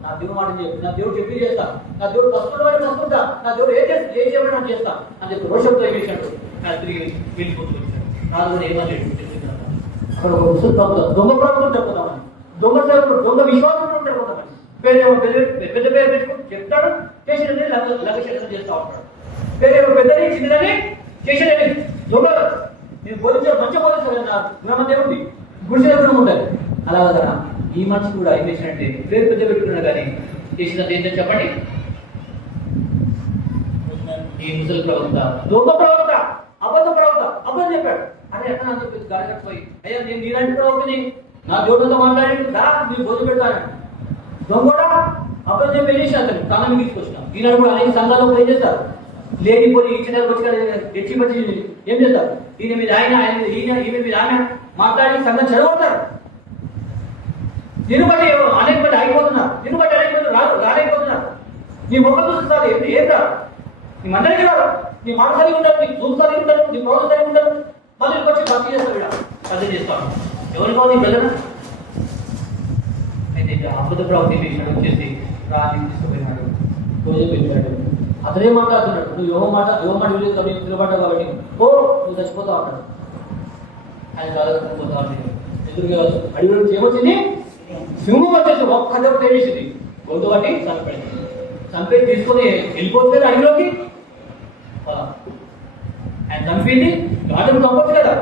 నా దేవుడు మాట చెప్పి నా దేవుడు చెప్పి చేస్తా, నా దేవుడు కష్టపడుకుంటా, నా దేవుడు ఏం చేయమని నాకు చేస్తా అని చెప్పి రోషంతో ఏం చేశాడు? ఆయన తిరిగి వెళ్ళిపోతూ వచ్చాడు. రాజు కూడా ఏమని అక్కడ ఒక ముసులు ప్రభుత్వం దొంగ ప్రభుత్వం చెప్పుదామని దొంగ సేవకుడు దొంగ విశ్వాసం చెప్పుదామని పేరేమో పెద్ద పేరు పెట్టుకుని చెప్తాడు, చేసినది లగశేషం చేస్తూ ఉంటాడు. పేరేమో పెద్దది చిన్నదని చేసేది దొంగ. నేను పోలించాను మంచిగా పోలించాను నా గ్రామదేవుడి గుడిసె కూడా ఉండాలి. అలాగా కదా ఈ మనిషి కూడా ఏం చేసినట్టే పేరు పెద్ద పెట్టుకున్నాడు కానీ చేసినది ఏంటని చెప్పండి? ఈ ముసలి ప్రవక్త దొంగ ప్రవక్త అబద్ధ ప్రవక్త అబద్ధం చెప్పాడు. అదే ఎట్లా అని చెప్పేసి గాడి కట్టిపోయి అయ్యా నేను నీలాంటి ప్రవక్తని నా దేవుడితో మాట్లాడి దా మీరు భోజనం పెడతాను దొంగ అబద్ధం చెప్పి ఏం చేసి అతను తన తీసుకొచ్చిన. ఈనాడు కూడా అనేక సంఘాల్లో ఏం చేస్తారు? లేనిపోయి ఇచ్చిన తెచ్చి పచ్చి ఏం చేస్తారు? ఈయన మీద ఈమె మీద ఆమె మాట్లాడి సంఘం చదవతారు. దీన్ని బట్టి అనేక మంది అయిపోతున్నారు, దీన్ని బట్టి అనేక మంది రాలేకపోతున్నారు. నీ మొక్కలు చూస్తారు ఏం రాదు, నీ మందరికి రాదు, నీ మాట సరిగి ఉండదు, నీ చూపు సరిగి ఉండదు, నీ ప్రోజు సరిగి ఉండదు. మళ్ళీ వచ్చి భక్తి చేస్తారు, భక్తి చేస్తాను. ఎవరి పోతుంది ప్రజలు? అయితే అబద్ధ ప్రవృత్తి చేసినాడు, వచ్చేసి రాజు తీసుకుపోయినాడు, భోజనం పెట్టాడు. అతనే మాట్లాడుతున్నాడు, నువ్వు యోగ మాట విలేదు కాబట్టి నిలబడ్డావు కాబట్టి నువ్వు చచ్చిపోతావు అన్నాడు. ఆయన రాజపోతా ఎదురుగా అడిగి ఏమొచ్చింది? సింహం వచ్చేసి ఒక్క దెబ్బ తేవేసింది, గొంతు బట్టి చంపేది. చంపేసి తీసుకొని వెళ్ళిపోతుంది అడిగిలోకి. ఆయన చంపింది గాడిని చంపొచ్చు కదా,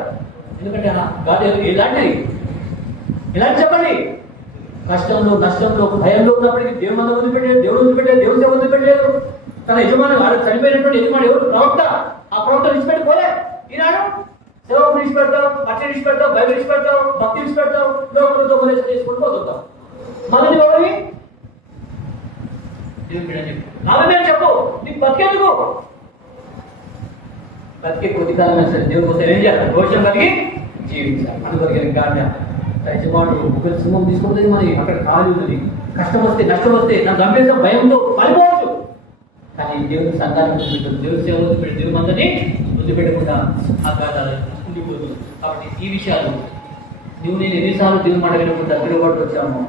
ఎందుకంటే గాడి ఎలాంటిది చెప్పండి? కష్టంలో నష్టంలో భయంలో ఉన్నప్పటికీ దేవుని మంద వదిలిపెట్టలేదు, దేవుని సేవ వదిలిపెట్టలేదు. తన యజమాని చనిపోయినటువంటి యజమాని ఎవరు? ప్రవక్త. ఆ ప్రవక్త విడిచిపెట్టిపోలే. ఈనాడు సేవకు విడిచిపెడతావు, పచ్చడి విడిచిపెడతావు, బైబిల్ విడిచిపెడతావు, భక్తి విడిచిపెడతావు, లోకంలో ఉపదేశం చేసుకుంటూ పోతుంటావు. మళ్ళీ ఎవరి నామే చెప్పు, నీకు బతికేందుకు? బతికే కొద్ది కాలం సరే దేవుడి కోసం ఏం చేయాలి? దోషం కలిగి జీవించాలి. అందుకొరిగిన గాడ్య యజమానుడు ఒకరి సింహం తీసుకుంటుంది, మరి అక్కడ ఖాళీ ఉంది. కష్టం వస్తే నష్టం వస్తే నా గంభీర భయంతో పడిపోవచ్చు. కానీ దేవుని సంఘాన్ని వదిలిపెట్టు, దేవుని సేవ వదిలిపెట్టి, దేవుని మందని వదిలిపెట్టకుండా ఆ గాథలు ఉండిపోతుంది. కాబట్టి ఈ విషయాలు నువ్వు నేను ఎన్నిసార్లు దేవుని మాట వినకుండా దగ్గర పడి వచ్చాము.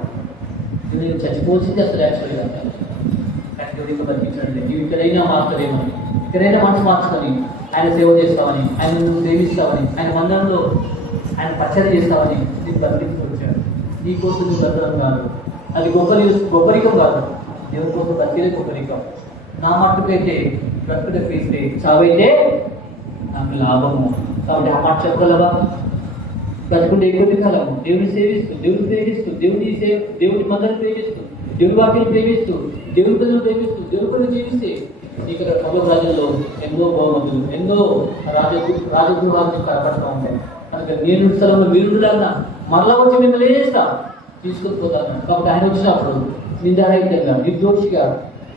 నేను చచ్చిపోవచ్చింది అసలు యాక్చువల్గా. కానీ దేవుడికి బతికించండి. నీవు ఇక్కడైనా మారుతావేమో, ఇక్కడైనా మనసు మార్చుకొని ఆయన సేవ చేస్తామని, ఆయన నువ్వు సేవిస్తామని, ఆయన మందిరంలో ఆయన పచ్చడి చేస్తామని నీకు బతికించుకొచ్చాడు. నీ కోసం నువ్వు బతకడం కాదు, అది గొప్పరికం కాదు. దేవుని కోసం బతికేదే గొప్పరికం. నా మట్టుకైతే బ్రతుకుట క్రీస్తే, చావైతే నాకు లాభము. కాబట్టి ఆ మాట చెప్పగలవా? బ్రతుకుంటే ఎక్కువ కాలము దేవుని సేవిస్తూ, దేవుని మందరిని ప్రేమిస్తూ, దేవుని వాక్యం ప్రేమిస్తూ, దేవుని ప్రజలు ప్రేమిస్తూ, దేవుని ప్రజలు జీవిస్తే నీకు పర్వత రాజ్యంలో ఎన్నో బహుమతులు, ఎన్నో రాజగృహాలను కనపడుతూ ఉంటాయి. అందుకని నేను స్థలంలో మీరుండాలన్నా మరలా వచ్చి మిమ్మల్ని ఏం చేస్తా? తీసుకొని పోతాను. కాబట్టి ఆయన వచ్చినప్పుడు నిందారహితంగా, నిర్దోషిగా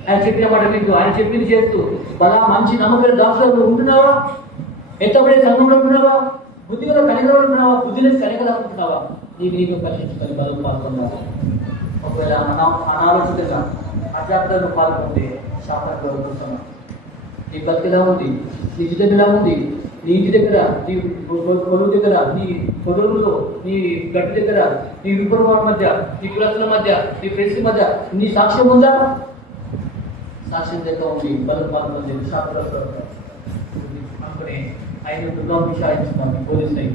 ఆయన చెప్పిన మాట మీకు ఆయన చెప్పింది చేస్తూ బలా మంచి నమ్మకం దాసులు ఉంటున్నావా? ఎత్తబడే సంఘంలో ఉంటున్నావా? బుద్ధిగా కనిగా ఉంటున్నావా? బుద్ధిని కనిగా ఉంటున్నావా? నీకు పరీక్షించుకొని బలం పాల్గొన్నావా? ఒకవేళ అనాలోచితంగా అత్యాప్తంగా పాల్గొంటే శాపంలో ఉంటున్నావు. నీ బతికిలా ఉంది, నీ ఇంటి దగ్గర ఉంది, నీ ఇంటి దగ్గర, నీ పొలువు దగ్గర, నీ పొలువులో, నీ గట్టి దగ్గర, నీ విపురవాళ్ళ మధ్య, నీ కులస్తుల మధ్య, నీ ఫ్రెండ్స్ మధ్య నీ సాక్ష్యం ఉందా? సాక్ష్యం దగ్గర ఉంది, బలం పాల్గొంది, శాపంలో అనుకుని ఆయన దుర్గం విచారించుకోండి, పోలీసులు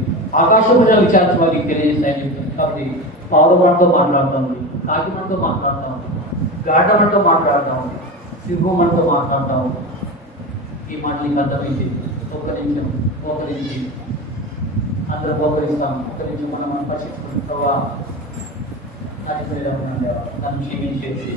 ఆకాశం విచారించిన వారికి తెలియజేస్తాయని చెప్తాను. కాబట్టి పౌరవాడితో మాట్లాడుతూ ఉంది, కాకిమంతో మాట్లాడుతూ ఉంది, గాఢమంతో మాట్లాడుతూ ఉంది, సింహమంతో మాట్లాడుతూ ఉంది. ఈ మాట నీకు అర్థమైంది. ఒక్క నిమిషం మోకరించి అందరూ మోకరిస్తాం. ఒక్క నిమిషం మనం పరిశీలించుకుంటావా? నన్ను క్షమించేసి